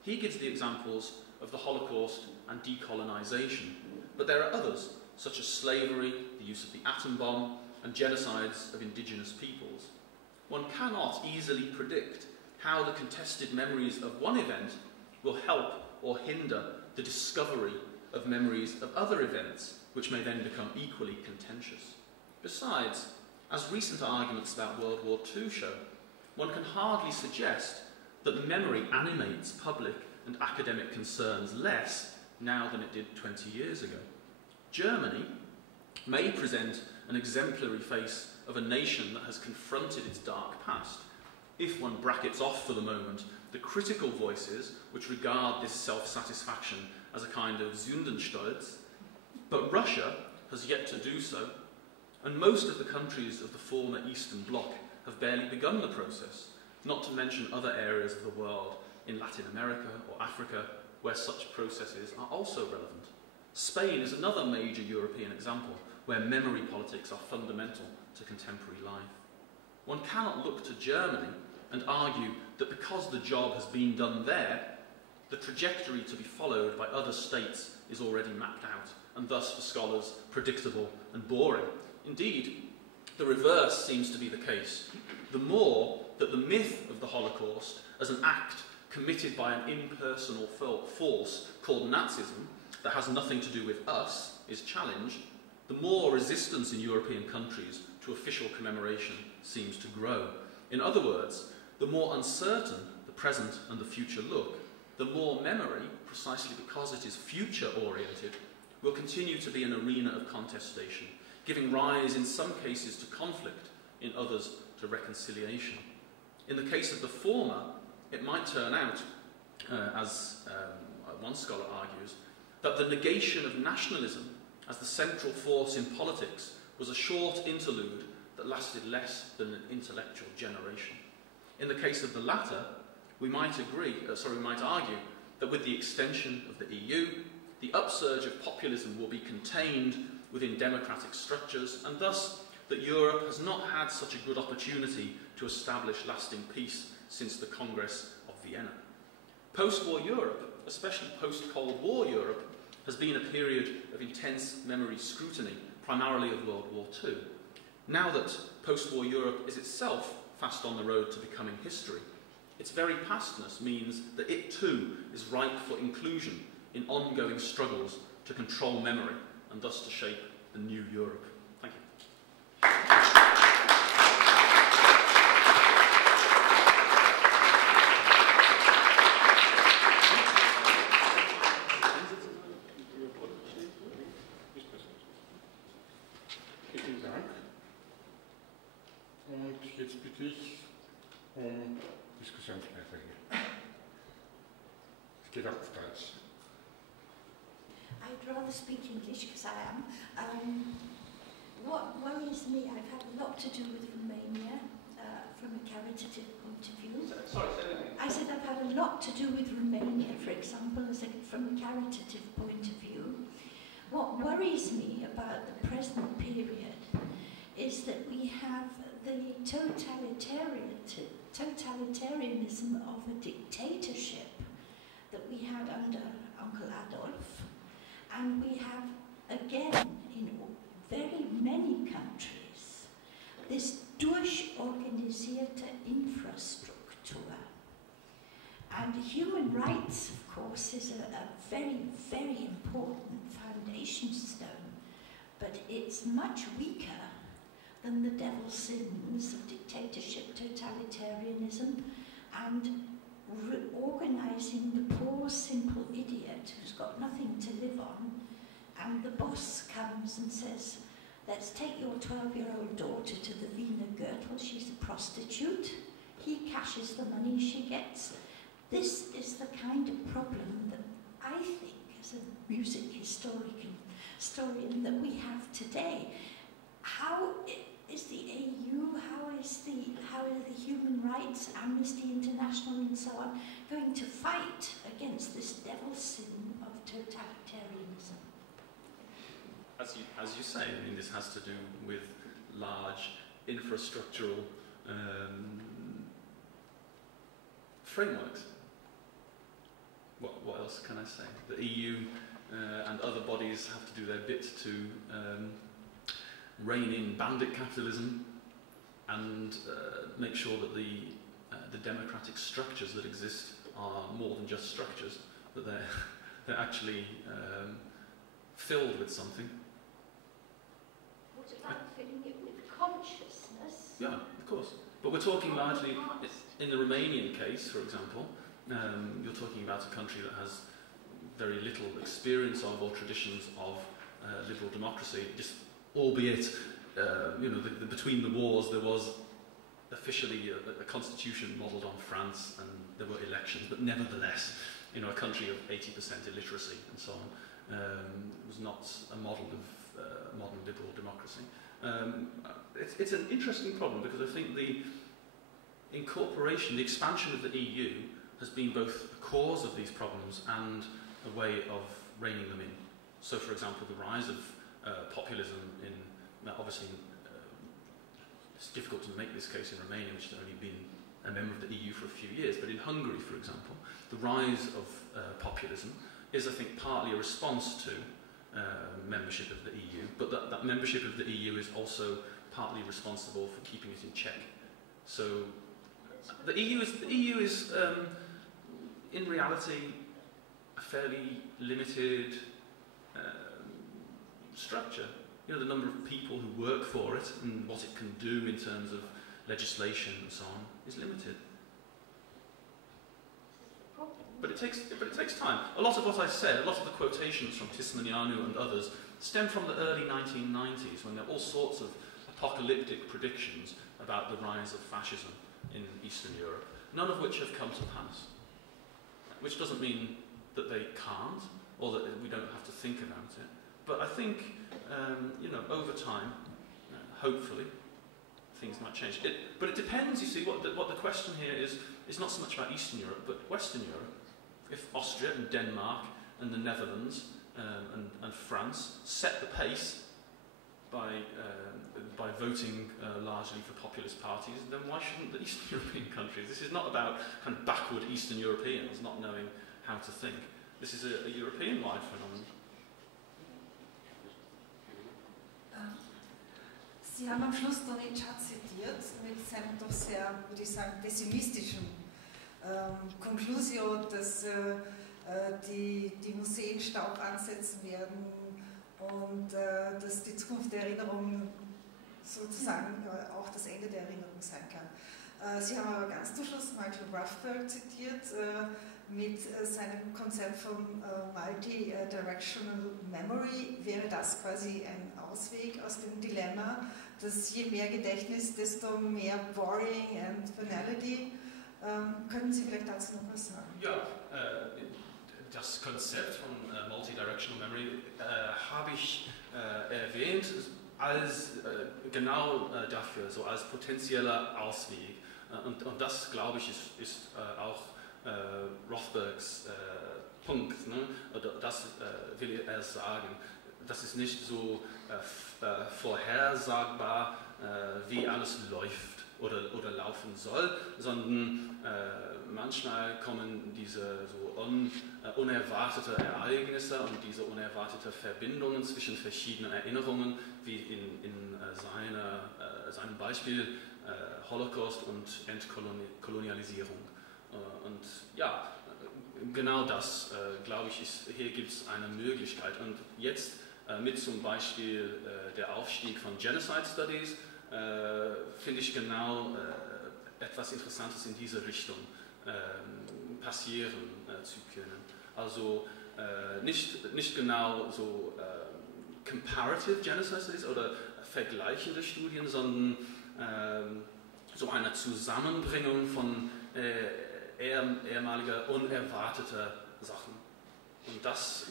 He gives the examples of the Holocaust and decolonisation, but there are others, such as slavery, the use of the atom bomb, and genocides of indigenous peoples. One cannot easily predict how the contested memories of one event will help or hinder the discovery of memories of other events, which may then become equally contentious. Besides, as recent arguments about World War II show, one can hardly suggest that memory animates public and academic concerns less now than it did 20 years ago. Germany may present an exemplary face of a nation that has confronted its dark past, if one brackets off for the moment the critical voices which regard this self-satisfaction as a kind of Sündenstolz, but Russia has yet to do so, and most of the countries of the former Eastern Bloc have barely begun the process, not to mention other areas of the world in Latin America or Africa where such processes are also relevant. Spain is another major European example where memory politics are fundamental to contemporary life. One cannot look to Germany and argue that because the job has been done there, the trajectory to be followed by other states is already mapped out, and thus, for scholars, predictable and boring. Indeed, the reverse seems to be the case. The more that the myth of the Holocaust as an act committed by an impersonal force called Nazism that has nothing to do with us is challenged, the more resistance in European countries to official commemoration seems to grow. In other words, the more uncertain the present and the future look, the more memory, precisely because it is future-oriented, will continue to be an arena of contestation, giving rise in some cases to conflict, in others to reconciliation. In the case of the former, it might turn out, as one scholar argues, that the negation of nationalism as the central force in politics was a short interlude that lasted less than an intellectual generation. In the case of the latter, we might argue that with the extension of the EU, the upsurge of populism will be contained within democratic structures, and thus that Europe has not had such a good opportunity to establish lasting peace since the Congress of Vienna. Post-war Europe, especially post-Cold War Europe, has been a period of intense memory scrutiny, primarily of World War II. Now that post-war Europe is itself fast on the road to becoming history, its very pastness means that it too is ripe for inclusion in ongoing struggles to control memory and thus to shape the new Europe. Thank you. Vielen Dank. Und jetzt bitte ich Diskussionsbeiträge. Es geht auch auf Deutsch. I'd rather speak English because I am. What worries me, I've had a lot to do with Romania from a caritative point of view. Sorry, say that again. I said I've had a lot to do with Romania, for example, from a caritative point of view. What worries me about the present period is that we have the totalitarianism of a dictatorship that we had under Uncle Adolf, and we have again in very many countries this durchorganisierte Infrastruktur. And human rights, of course, is a very, very important foundation stone, but it's much weaker than the devil's sins of dictatorship, totalitarianism, and organising the poor, simple idiot who's got nothing to live on, and the boss comes and says, let's take your 12-year-old daughter to the Wiener Gürtel, she's a prostitute, he cashes the money she gets. This is the kind of problem that I think, as a music historian, that we have today. How is the AU, how are the human rights, Amnesty International and so on, going to fight against this devil's sin of totalitarianism? As you say, I mean, this has to do with large infrastructural frameworks. What else can I say? The EU and other bodies have to do their bit to rein in bandit capitalism and make sure that the democratic structures that exist are more than just structures, that they're actually filled with something. What about filling it with consciousness? Yeah, of course. But we're talking largely, in the Romanian case, for example, you're talking about a country that has very little experience of or traditions of liberal democracy, just albeit, between the wars there was officially a constitution modelled on France and there were elections, but nevertheless, a country of 80% illiteracy and so on was not a model of modern liberal democracy. It's an interesting problem because I think the incorporation, the expansion of the EU has been both the cause of these problems and a way of reining them in. So, for example, the rise of populism in, obviously, it's difficult to make this case in Romania, which has only been a member of the EU for a few years, but in Hungary, for example, the rise of populism is, I think, partly a response to membership of the EU, but that membership of the EU is also partly responsible for keeping it in check. So the EU is in reality a fairly limited structure. The number of people who work for it and what it can do in terms of legislation and so on is limited. But it takes time. A lot of what I said, a lot of the quotations from Tismanianu and others stem from the early 1990s when there were all sorts of apocalyptic predictions about the rise of fascism in Eastern Europe, none of which have come to pass. Which doesn't mean that they can't, or that we don't have to think about it. But I think, over time, hopefully, things might change. But it depends, you see, what the question here is not so much about Eastern Europe, but Western Europe. If Austria and Denmark and the Netherlands and France set the pace by voting largely for populist parties, then why shouldn't the Eastern European countries? This is not about kind of backward Eastern Europeans not knowing how to think. This is a European-wide phenomenon. Sie haben am Schluss Donny Judd zitiert mit seinem doch sehr, würde ich sagen, pessimistischen Conclusio, dass die Museen Staub ansetzen werden und dass die Zukunft der Erinnerung sozusagen auch das Ende der Erinnerung sein kann. Sie haben aber ganz zum Schluss Michael Rothberg zitiert mit seinem Konzept von Multi-Directional Memory. Wäre das quasi ein Ausweg aus dem Dilemma, dass je mehr Gedächtnis, desto mehr Boring and Banality? Können Sie vielleicht dazu noch was sagen? Ja, das Konzept von Multidirectional Memory habe ich erwähnt als genau dafür, so als potenzieller Ausweg. Und das, glaube ich, ist auch Rothbergs Punkt. Ne? Das will er sagen. Das ist nicht so vorhersagbar, wie alles läuft oder laufen soll, sondern manchmal kommen diese so unerwartete Ereignisse und diese unerwartete Verbindungen zwischen verschiedenen Erinnerungen, wie in seinem Beispiel Holocaust und Entkolonialisierung. Und ja, genau das, glaube ich, hier gibt es eine Möglichkeit. Und jetzt mit zum Beispiel der Aufstieg von Genocide Studies finde ich genau etwas Interessantes in diese Richtung passieren zu können. Also nicht genau so Comparative Genocide Studies oder vergleichende Studien, sondern so eine Zusammenbringung von ehemaliger unerwarteter Sachen. Und das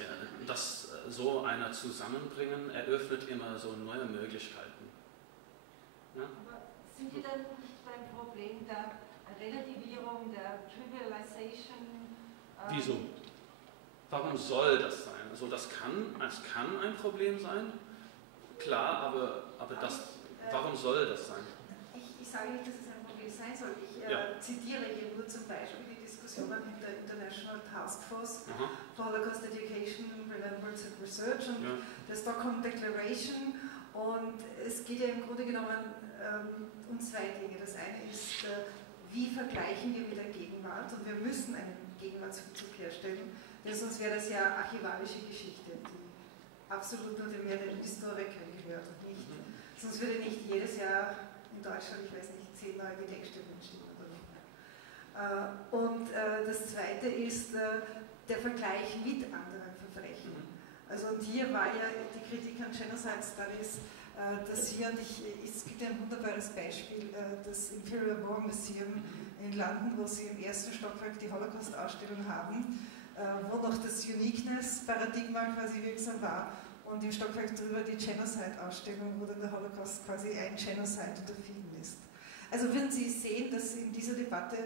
so einer Zusammenbringen eröffnet immer so neue Möglichkeiten. Ja? Aber sind Sie denn nicht beim Problem der Relativierung, der Trivialization? Wieso? Warum soll das sein? Also es kann ein Problem sein, klar, aber warum soll das sein? Ich sage nicht, dass es ein Problem sein soll. Ich zitiere hier nur zum Beispiel die Diskussionen in der International Task Force for Holocaust Education, Remembrance and Research und der Stockholm Declaration. Und es geht ja im Grunde genommen um zwei Dinge. Das eine ist, wie vergleichen wir mit der Gegenwart? Und wir müssen einen Gegenwartsbezug herstellen, denn sonst wäre das ja archivalische Geschichte, die absolut nur den Historikern gehört und nicht. Sonst würde nicht jedes Jahr in Deutschland, ich weiß nicht, 10 neue Gedenkstätten entstehen oder nicht. Und das zweite ist der Vergleich mit anderen Verbrechen. Also und hier war ja die Kritik an Genocide Studies, dass hier, und es gibt ein wunderbares Beispiel, das Imperial War Museum in London, wo sie im ersten Stockwerk die Holocaust-Ausstellung haben, wo noch das Uniqueness-Paradigma quasi wirksam war und im Stockwerk drüber die Genocide-Ausstellung, wo dann der Holocaust quasi ein Genocide unter vielen ist. Also würden Sie sehen, dass in dieser Debatte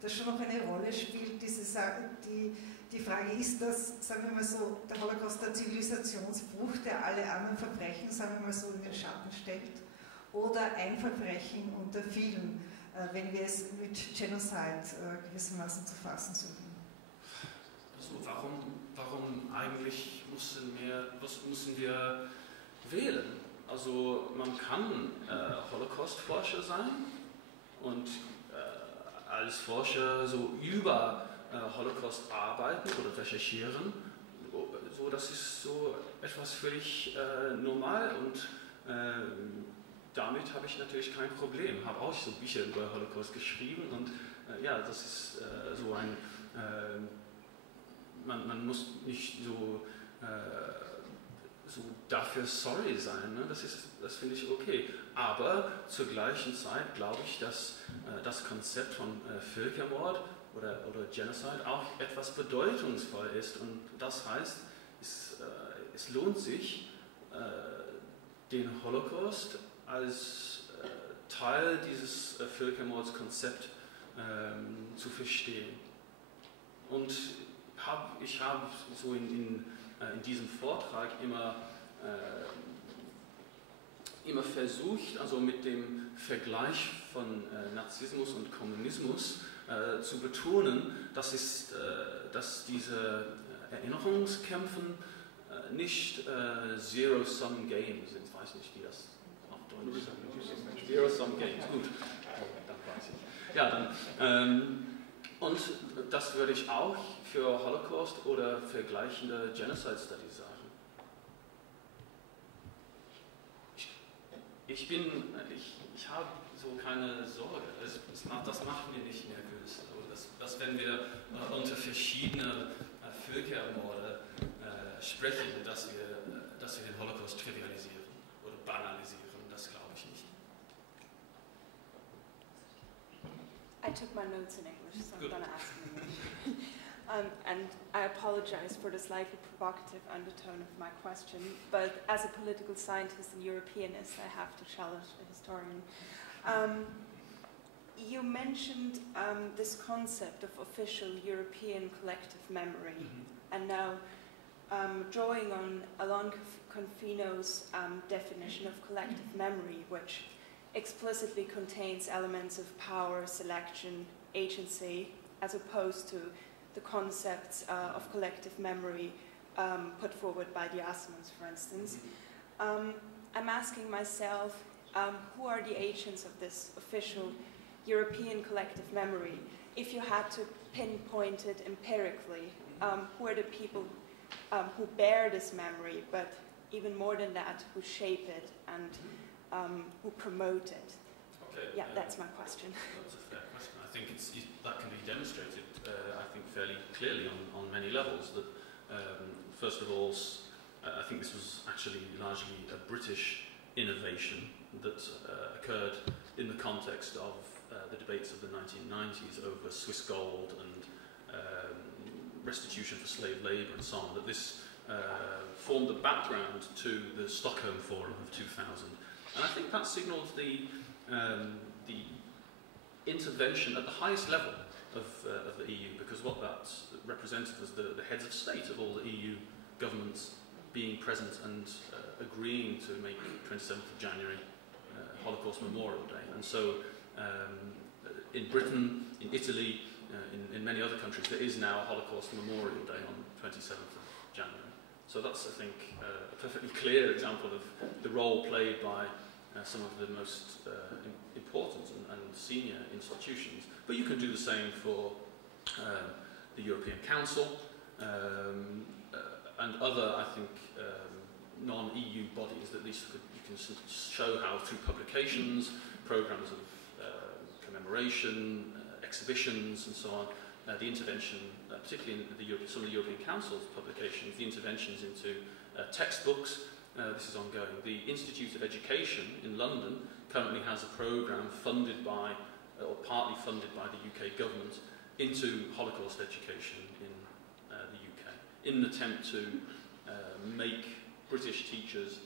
das schon noch eine Rolle spielt, die Frage, ist das, sagen wir mal so, der Holocaust der Zivilisationsbruch, der alle anderen Verbrechen, sagen wir mal so, in den Schatten stellt, oder ein Verbrechen unter vielen, wenn wir es mit Genocide gewissermaßen zu fassen suchen? Also warum eigentlich müssen wir wählen? Also man kann Holocaust-Forscher sein und als Forscher so über Holocaust arbeiten oder recherchieren. So, das ist so etwas völlig normal und damit habe ich natürlich kein Problem. Habe auch so Bücher über Holocaust geschrieben und ja, das ist so ein man muss nicht so dafür sorry sein, ne? Das finde ich okay. Aber zur gleichen Zeit glaube ich, dass das Konzept von Völkermord oder Genocide auch etwas bedeutungsvoll ist. Und das heißt, es lohnt sich, den Holocaust als Teil dieses Völkermordskonzept zu verstehen. Und ich habe so in diesem Vortrag immer versucht, also mit dem Vergleich von Nazismus und Kommunismus zu betonen, dass diese Erinnerungskämpfe nicht Zero-Sum Games sind. Ich weiß nicht, wie das auf Deutsch ist. Zero-Sum Games, gut. Dann weiß ich. Ja, dann, und das würde ich auch für Holocaust oder vergleichende Genocide Studies sagen. Ich habe so keine Sorge. Das macht mir nicht nervös. Also dass wenn wir unter verschiedene Völkermorde sprechen, dass wir den Holocaust trivialisieren oder banalisieren, das glaube ich nicht. I took my notes in English, so I'm going to ask in English. And I apologize for the slightly provocative undertone of my question, but as a political scientist and Europeanist, I have to challenge the historian. You mentioned this concept of official European collective memory, and now drawing on Alon Confino's definition of collective memory, which explicitly contains elements of power, selection, agency, as opposed to the concepts of collective memory put forward by the Assmans, for instance. I'm asking myself, who are the agents of this official European collective memory? If you had to pinpoint it empirically, who are the people who bear this memory, but even more than that, who shape it and who promote it? Okay, yeah, that's my question. That's a fair question. I think that can be demonstrated, I think, fairly clearly on many levels. That first of all, I think this was actually largely a British innovation that occurred in the context of the debates of the 1990s over Swiss gold and restitution for slave labour and so on, that this formed the background to the Stockholm Forum of 2000. And I think that signalled the intervention at the highest level of the EU, because what that represented was the heads of state of all the EU governments being present and agreeing to make 27th of January Holocaust Memorial Day. And so in Britain, in Italy, in many other countries, there is now a Holocaust Memorial Day on 27th of January. So that's, I think, a perfectly clear example of the role played by some of the most important and senior institutions. But you can do the same for the European Council and other, I think, non-EU bodies that at least you can show how through publications, programs of commemoration, exhibitions and so on, the intervention, particularly in some of the European Council's publications, the interventions into textbooks. This is ongoing. The Institute of Education in London currently has a programme funded by, or partly funded by the UK government, into Holocaust education in the UK, in an attempt to make British teachers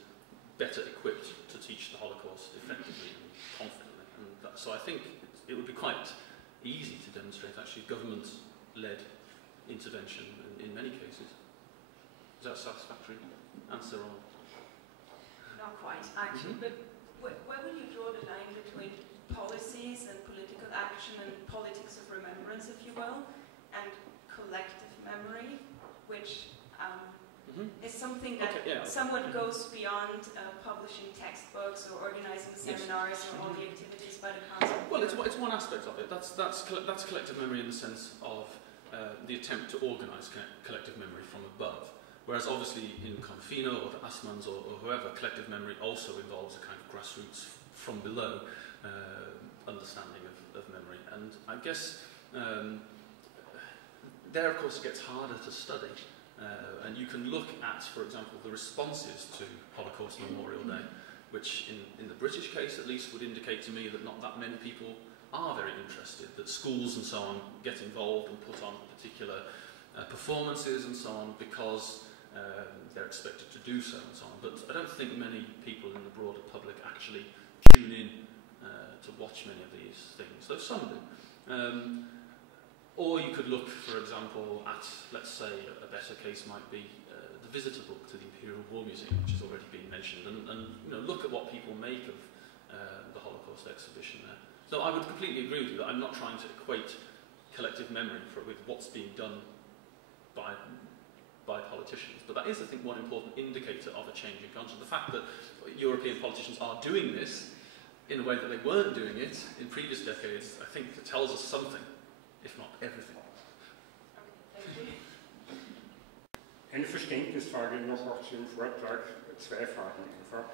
better equipped to teach the Holocaust effectively and confidently. And so I think it would be quite easy to demonstrate actually government-led intervention in many cases. Is that a satisfactory answer? Or? Not quite, actually, but where will you draw the line between policies and political action and politics of remembrance, if you will, and collective memory, which is something that somewhat goes beyond publishing textbooks or organising seminars or all the activities by the Council? Well, it's one aspect of it. That's collective memory in the sense of the attempt to organise collective memory from above. Whereas obviously in Confino or the Assmans or whoever, collective memory also involves a kind of grassroots from below understanding of memory. And I guess there, of course, it gets harder to study. And you can look at, for example, the responses to Holocaust Memorial Day, which in the British case at least would indicate to me that not that many people are very interested, that schools and so on get involved and put on particular performances and so on because they're expected to do so and so on. But I don't think many people in the broader public actually tune in to watch many of these things, though some do. Or you could look, for example, at, let's say, a better case might be the visitor book to the Imperial War Museum, which has already been mentioned, and look at what people make of the Holocaust exhibition there. So I would completely agree with you that I'm not trying to equate collective memory with what's being done by politicians, but that is, I think, one important indicator of a change in conscience. The fact that European politicians are doing this in a way that they weren't doing it in previous decades, I think, tells us something, if not everything. Eine Verständnisfrage noch auch zu Ihrem Vortrag, zwei Fragen einfach.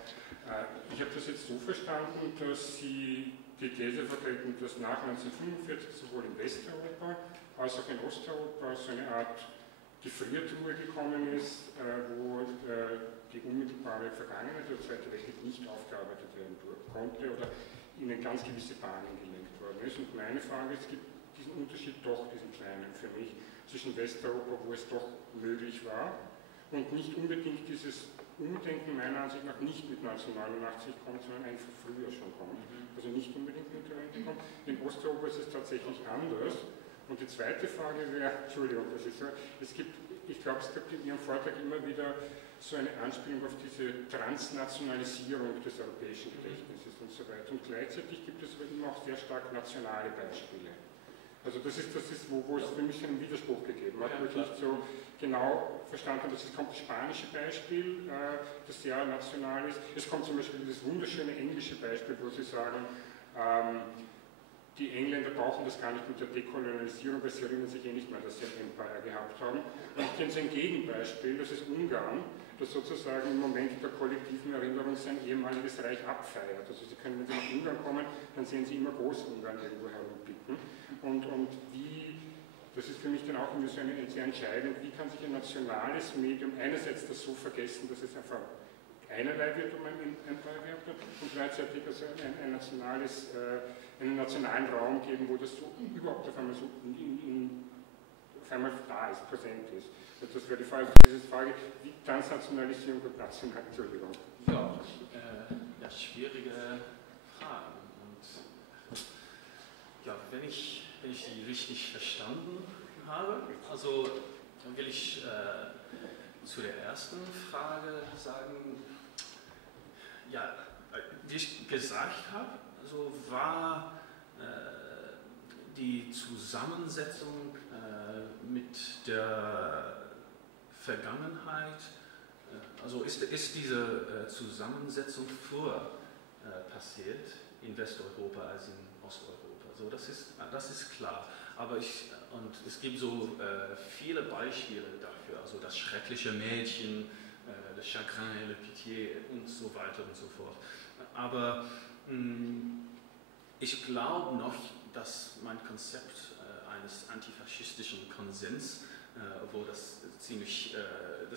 Ich habe das jetzt so verstanden, dass Sie die These vertreten, dass nach 1945 sowohl in Westeuropa als auch in Osteuropa so eine Art Gefriertruhe gekommen ist, wo die unmittelbare Vergangenheit der Zweiten Weltkrieg nicht aufgearbeitet werden konnte oder in ganz gewisse Bahnen gelenkt worden ist. Und meine Frage ist, es gibt diesen Unterschied doch, diesen kleinen für mich, zwischen Westeuropa, wo es doch möglich war, und nicht unbedingt dieses Umdenken meiner Ansicht nach nicht mit 1989 kommt, sondern einfach früher schon kommt. Also nicht unbedingt mit der Wende kommt. In Osteuropa ist es tatsächlich anders. Und die zweite Frage wäre, Entschuldigung, das ist so, ich glaube, es gibt in Ihrem Vortrag immer wieder so eine Anspielung auf diese Transnationalisierung des europäischen Gedächtnisses und so weiter. Und gleichzeitig gibt es aber immer auch sehr stark nationale Beispiele. Also das ist wo es für mich einen Widerspruch gegeben hat, wo ich nicht so genau verstanden habe. Es kommt das spanische Beispiel, das sehr national ist. Es kommt zum Beispiel dieses wunderschöne englische Beispiel, wo Sie sagen, die Engländer brauchen das gar nicht mit der Dekolonialisierung, weil sie erinnern sich nicht mehr, dass sie ein Empire gehabt haben. Und ich kenne so ein Gegenbeispiel, das ist Ungarn, das sozusagen im Moment der kollektiven Erinnerung sein ehemaliges Reich abfeiert. Also Sie können, wenn Sie nach Ungarn kommen, dann sehen Sie immer Groß-Ungarn irgendwo herumpicken. Und wie, das ist für mich dann auch immer so eine sehr entscheidend, wie kann sich ein nationales Medium einerseits das so vergessen, dass es einfach einerlei wird, um ein Empire gehabt hat, und gleichzeitig also einen nationalen Raum geben, wo das so überhaupt auf einmal so auf einmal da ist, präsent ist. Und das wäre die Frage, wie Transnationalisierung und National, Entschuldigung. Ja, schwierige Fragen. Und ja, wenn ich die richtig verstanden habe, also dann will ich zu der ersten Frage sagen, ja, wie ich gesagt habe, also war die Zusammensetzung mit der Vergangenheit, also ist diese Zusammensetzung früher passiert in Westeuropa als in Osteuropa. So, das ist klar. Aber es gibt so viele Beispiele dafür, also das schreckliche Mädchen, das Chagrin, le Pitié und so weiter und so fort. Aber ich glaube noch, dass mein Konzept eines antifaschistischen Konsens, obwohl das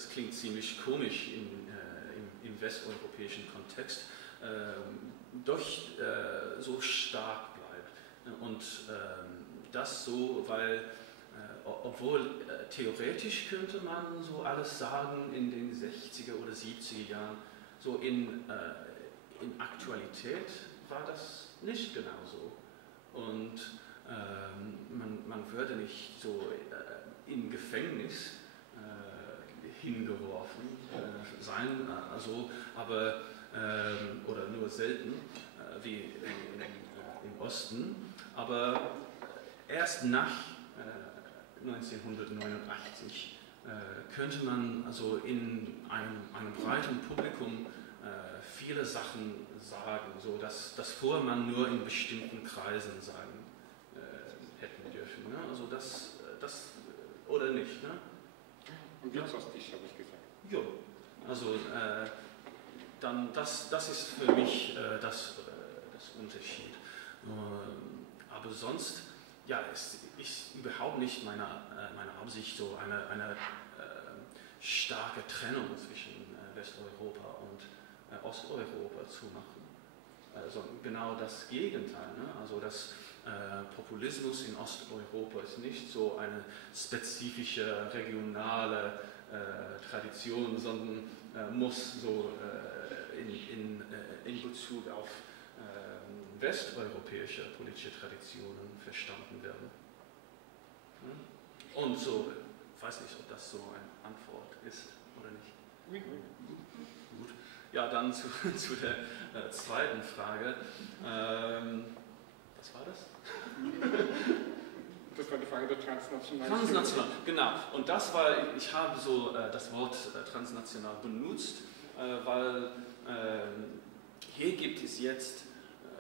klingt ziemlich komisch im westeuropäischen Kontext, doch so stark bleibt. Und das so, weil, obwohl theoretisch könnte man so alles sagen in den 60er oder 70er Jahren, so in Aktualität war das nicht genauso. Und man würde nicht so in Gefängnis hingeworfen sein, also, aber, oder nur selten, wie im Osten, aber erst nach 1989 könnte man also in einem breiten Publikum viele Sachen sagen, so dass vorher man nur in bestimmten Kreisen sagen hätten dürfen. Ne? Also das oder nicht. Ne? Und Wirtshaustisch habe ich gesagt. Ja, also dann das ist für mich das Unterschied. Aber sonst, ja, es ist überhaupt nicht meine Absicht, so eine starke Trennung zwischen Westeuropa und Osteuropa zu machen. Also genau das Gegenteil. Ne? Also das Populismus in Osteuropa ist nicht so eine spezifische regionale Tradition, sondern muss so in Bezug auf westeuropäische politische Traditionen verstanden werden. Und so, ich weiß nicht, ob das so eine Antwort ist oder nicht. Gut. Ja, dann zu der zweiten Frage. Was war das? Das war die Frage der Transnationalität. Transnational, genau. Und das war, ich habe so das Wort transnational benutzt, weil hier gibt es jetzt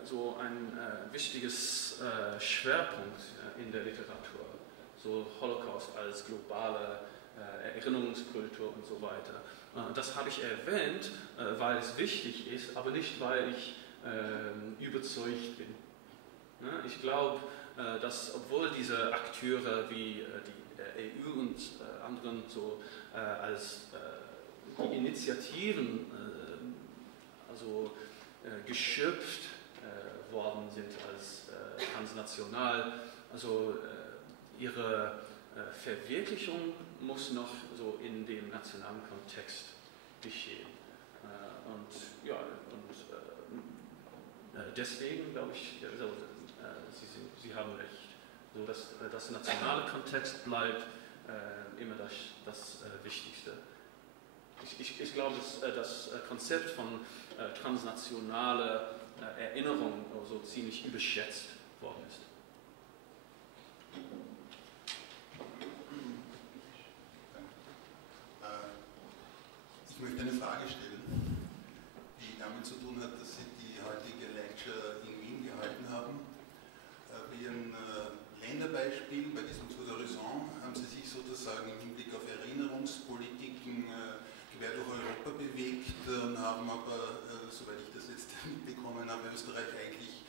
so ein wichtiges Schwerpunkt in der Literatur, so Holocaust als globale Erinnerungskultur und so weiter. Das habe ich erwähnt, weil es wichtig ist, aber nicht, weil ich überzeugt bin. Ich glaube, dass obwohl diese Akteure wie die EU und anderen so als die Initiativen also geschöpft worden sind als transnational, also ihre Verwirklichung muss noch so in dem nationalen Kontext geschehen. Deswegen glaube ich, Sie haben recht, so dass das nationale Kontext bleibt immer das Wichtigste. Ich glaube, dass das Konzept von transnationaler Erinnerung so ziemlich überschätzt worden ist. Ich möchte eine Frage stellen, die damit zu tun hat, dass Sie die heutige Lecture in Wien gehalten haben. Bei Ihren Länderbeispielen, bei diesem Tour d'Horizon, haben Sie sich sozusagen im Hinblick auf Erinnerungspolitiken quer durch Europa bewegt und haben aber, soweit ich das jetzt mitbekommen habe, Österreich eigentlich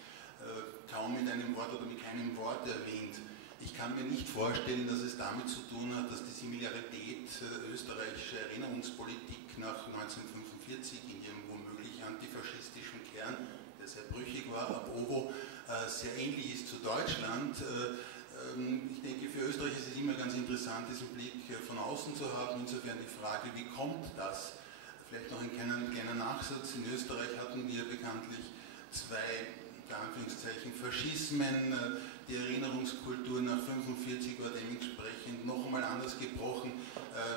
kaum mit einem Wort oder mit keinem Wort erwähnt. Ich kann mir nicht vorstellen, dass es damit zu tun hat, dass die Similarität österreichischer Erinnerungspolitik nach 1945 in ihrem womöglich antifaschistischen Kern, der sehr brüchig war, ab Ovo, sehr ähnlich ist zu Deutschland. Ich denke, für Österreich ist es immer ganz interessant, diesen Blick von außen zu haben. Insofern die Frage, wie kommt das? Vielleicht noch ein kleiner Nachsatz. In Österreich hatten wir bekanntlich zwei, unter Anführungszeichen, Faschismen. Die Erinnerungskultur nach 1945 war dementsprechend noch einmal anders gebrochen.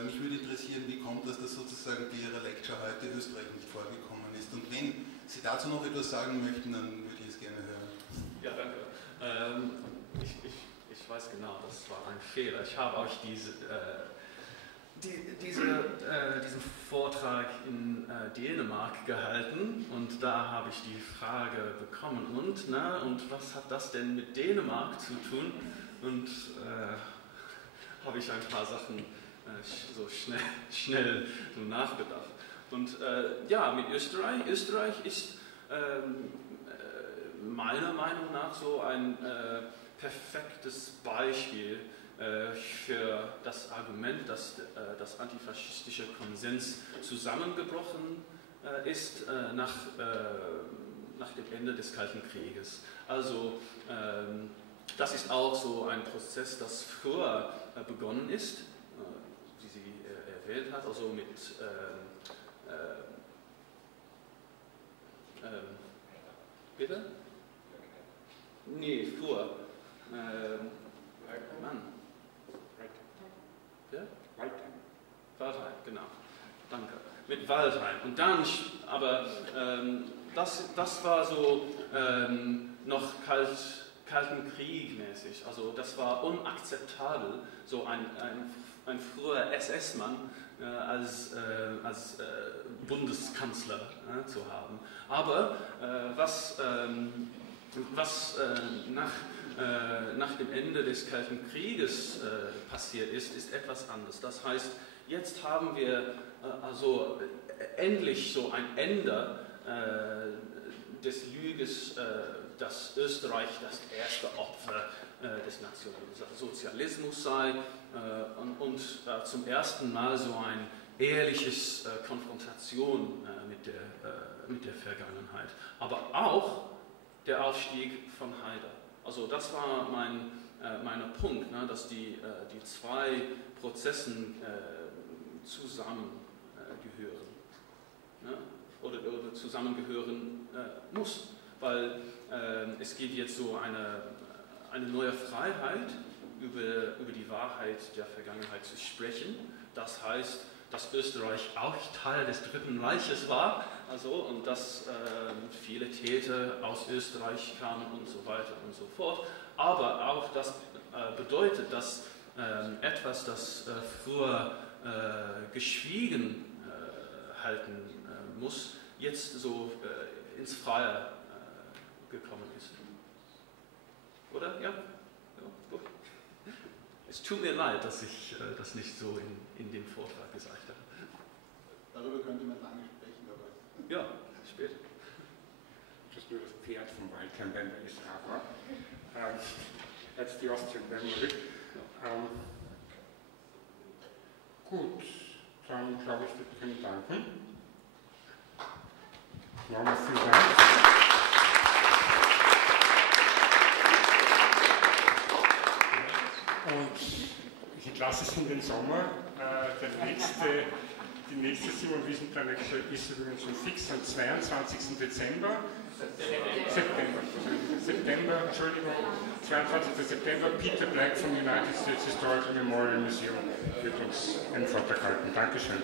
Mich würde interessieren, wie kommt das, dass sozusagen bei Ihrer Lecture heute Österreich nicht vorgekommen ist? Und wenn Sie dazu noch etwas sagen möchten, dann würde ich es gerne hören. Ja, danke. Ich weiß genau, das war ein Fehler. Ich habe euch diesen Vortrag in Dänemark gehalten und da habe ich die Frage bekommen, und was hat das denn mit Dänemark zu tun? Und habe ich ein paar Sachen so schnell so nachgedacht. Und ja, mit Österreich. Österreich ist meiner Meinung nach so ein perfektes Beispiel für das Argument, dass das antifaschistische Konsens zusammengebrochen ist nach dem Ende des Kalten Krieges. Also das ist auch so ein Prozess, das früher begonnen ist, wie sie erwähnt hat, also mit bitte? Nee, früher. Mann. Ja? Waldheim, genau. Danke. Mit Waldheim. Und dann, aber das war so noch Kalten Krieg mäßig. Also das war unakzeptabel, so ein früher SS-Mann als Bundeskanzler zu haben. Aber was nach dem Ende des Kalten Krieges passiert ist etwas anderes. Das heißt, jetzt haben wir also endlich so ein Ende des Lüges, dass Österreich das erste Opfer des Nationalsozialismus sei und zum ersten Mal so ein ehrliches Konfrontation mit der Vergangenheit. Aber auch der Aufstieg von Haider. Also das war mein Punkt, dass die zwei Prozessen zusammengehören oder zusammengehören muss, weil es gibt jetzt so eine neue Freiheit, über die Wahrheit der Vergangenheit zu sprechen. Das heißt, dass Österreich auch Teil des Dritten Reiches war, und dass viele Täter aus Österreich kamen und so weiter und so fort. Aber auch das bedeutet, dass etwas, das früher geschwiegen halten muss, jetzt so ins Freie gekommen ist. Oder? Ja? Ja, gut. Es tut mir leid, dass ich das nicht so in dem Vortrag gesagt habe. Darüber könnte man lange sprechen, aber... Ja, später. Das ist nur das Pferd vom Waldheim beim Israel. That's the Austrian memory. Gut, dann glaube ich, wir können danken. Nochmal vielen Dank. Und ich verlasse es in den Sommer. Die nächste Simon Wiesenthal Lecture ist übrigens schon fix am 22. September, 22. September, Peter Black vom United States Historical Memorial Museum wird uns einen Vortrag halten. Dankeschön.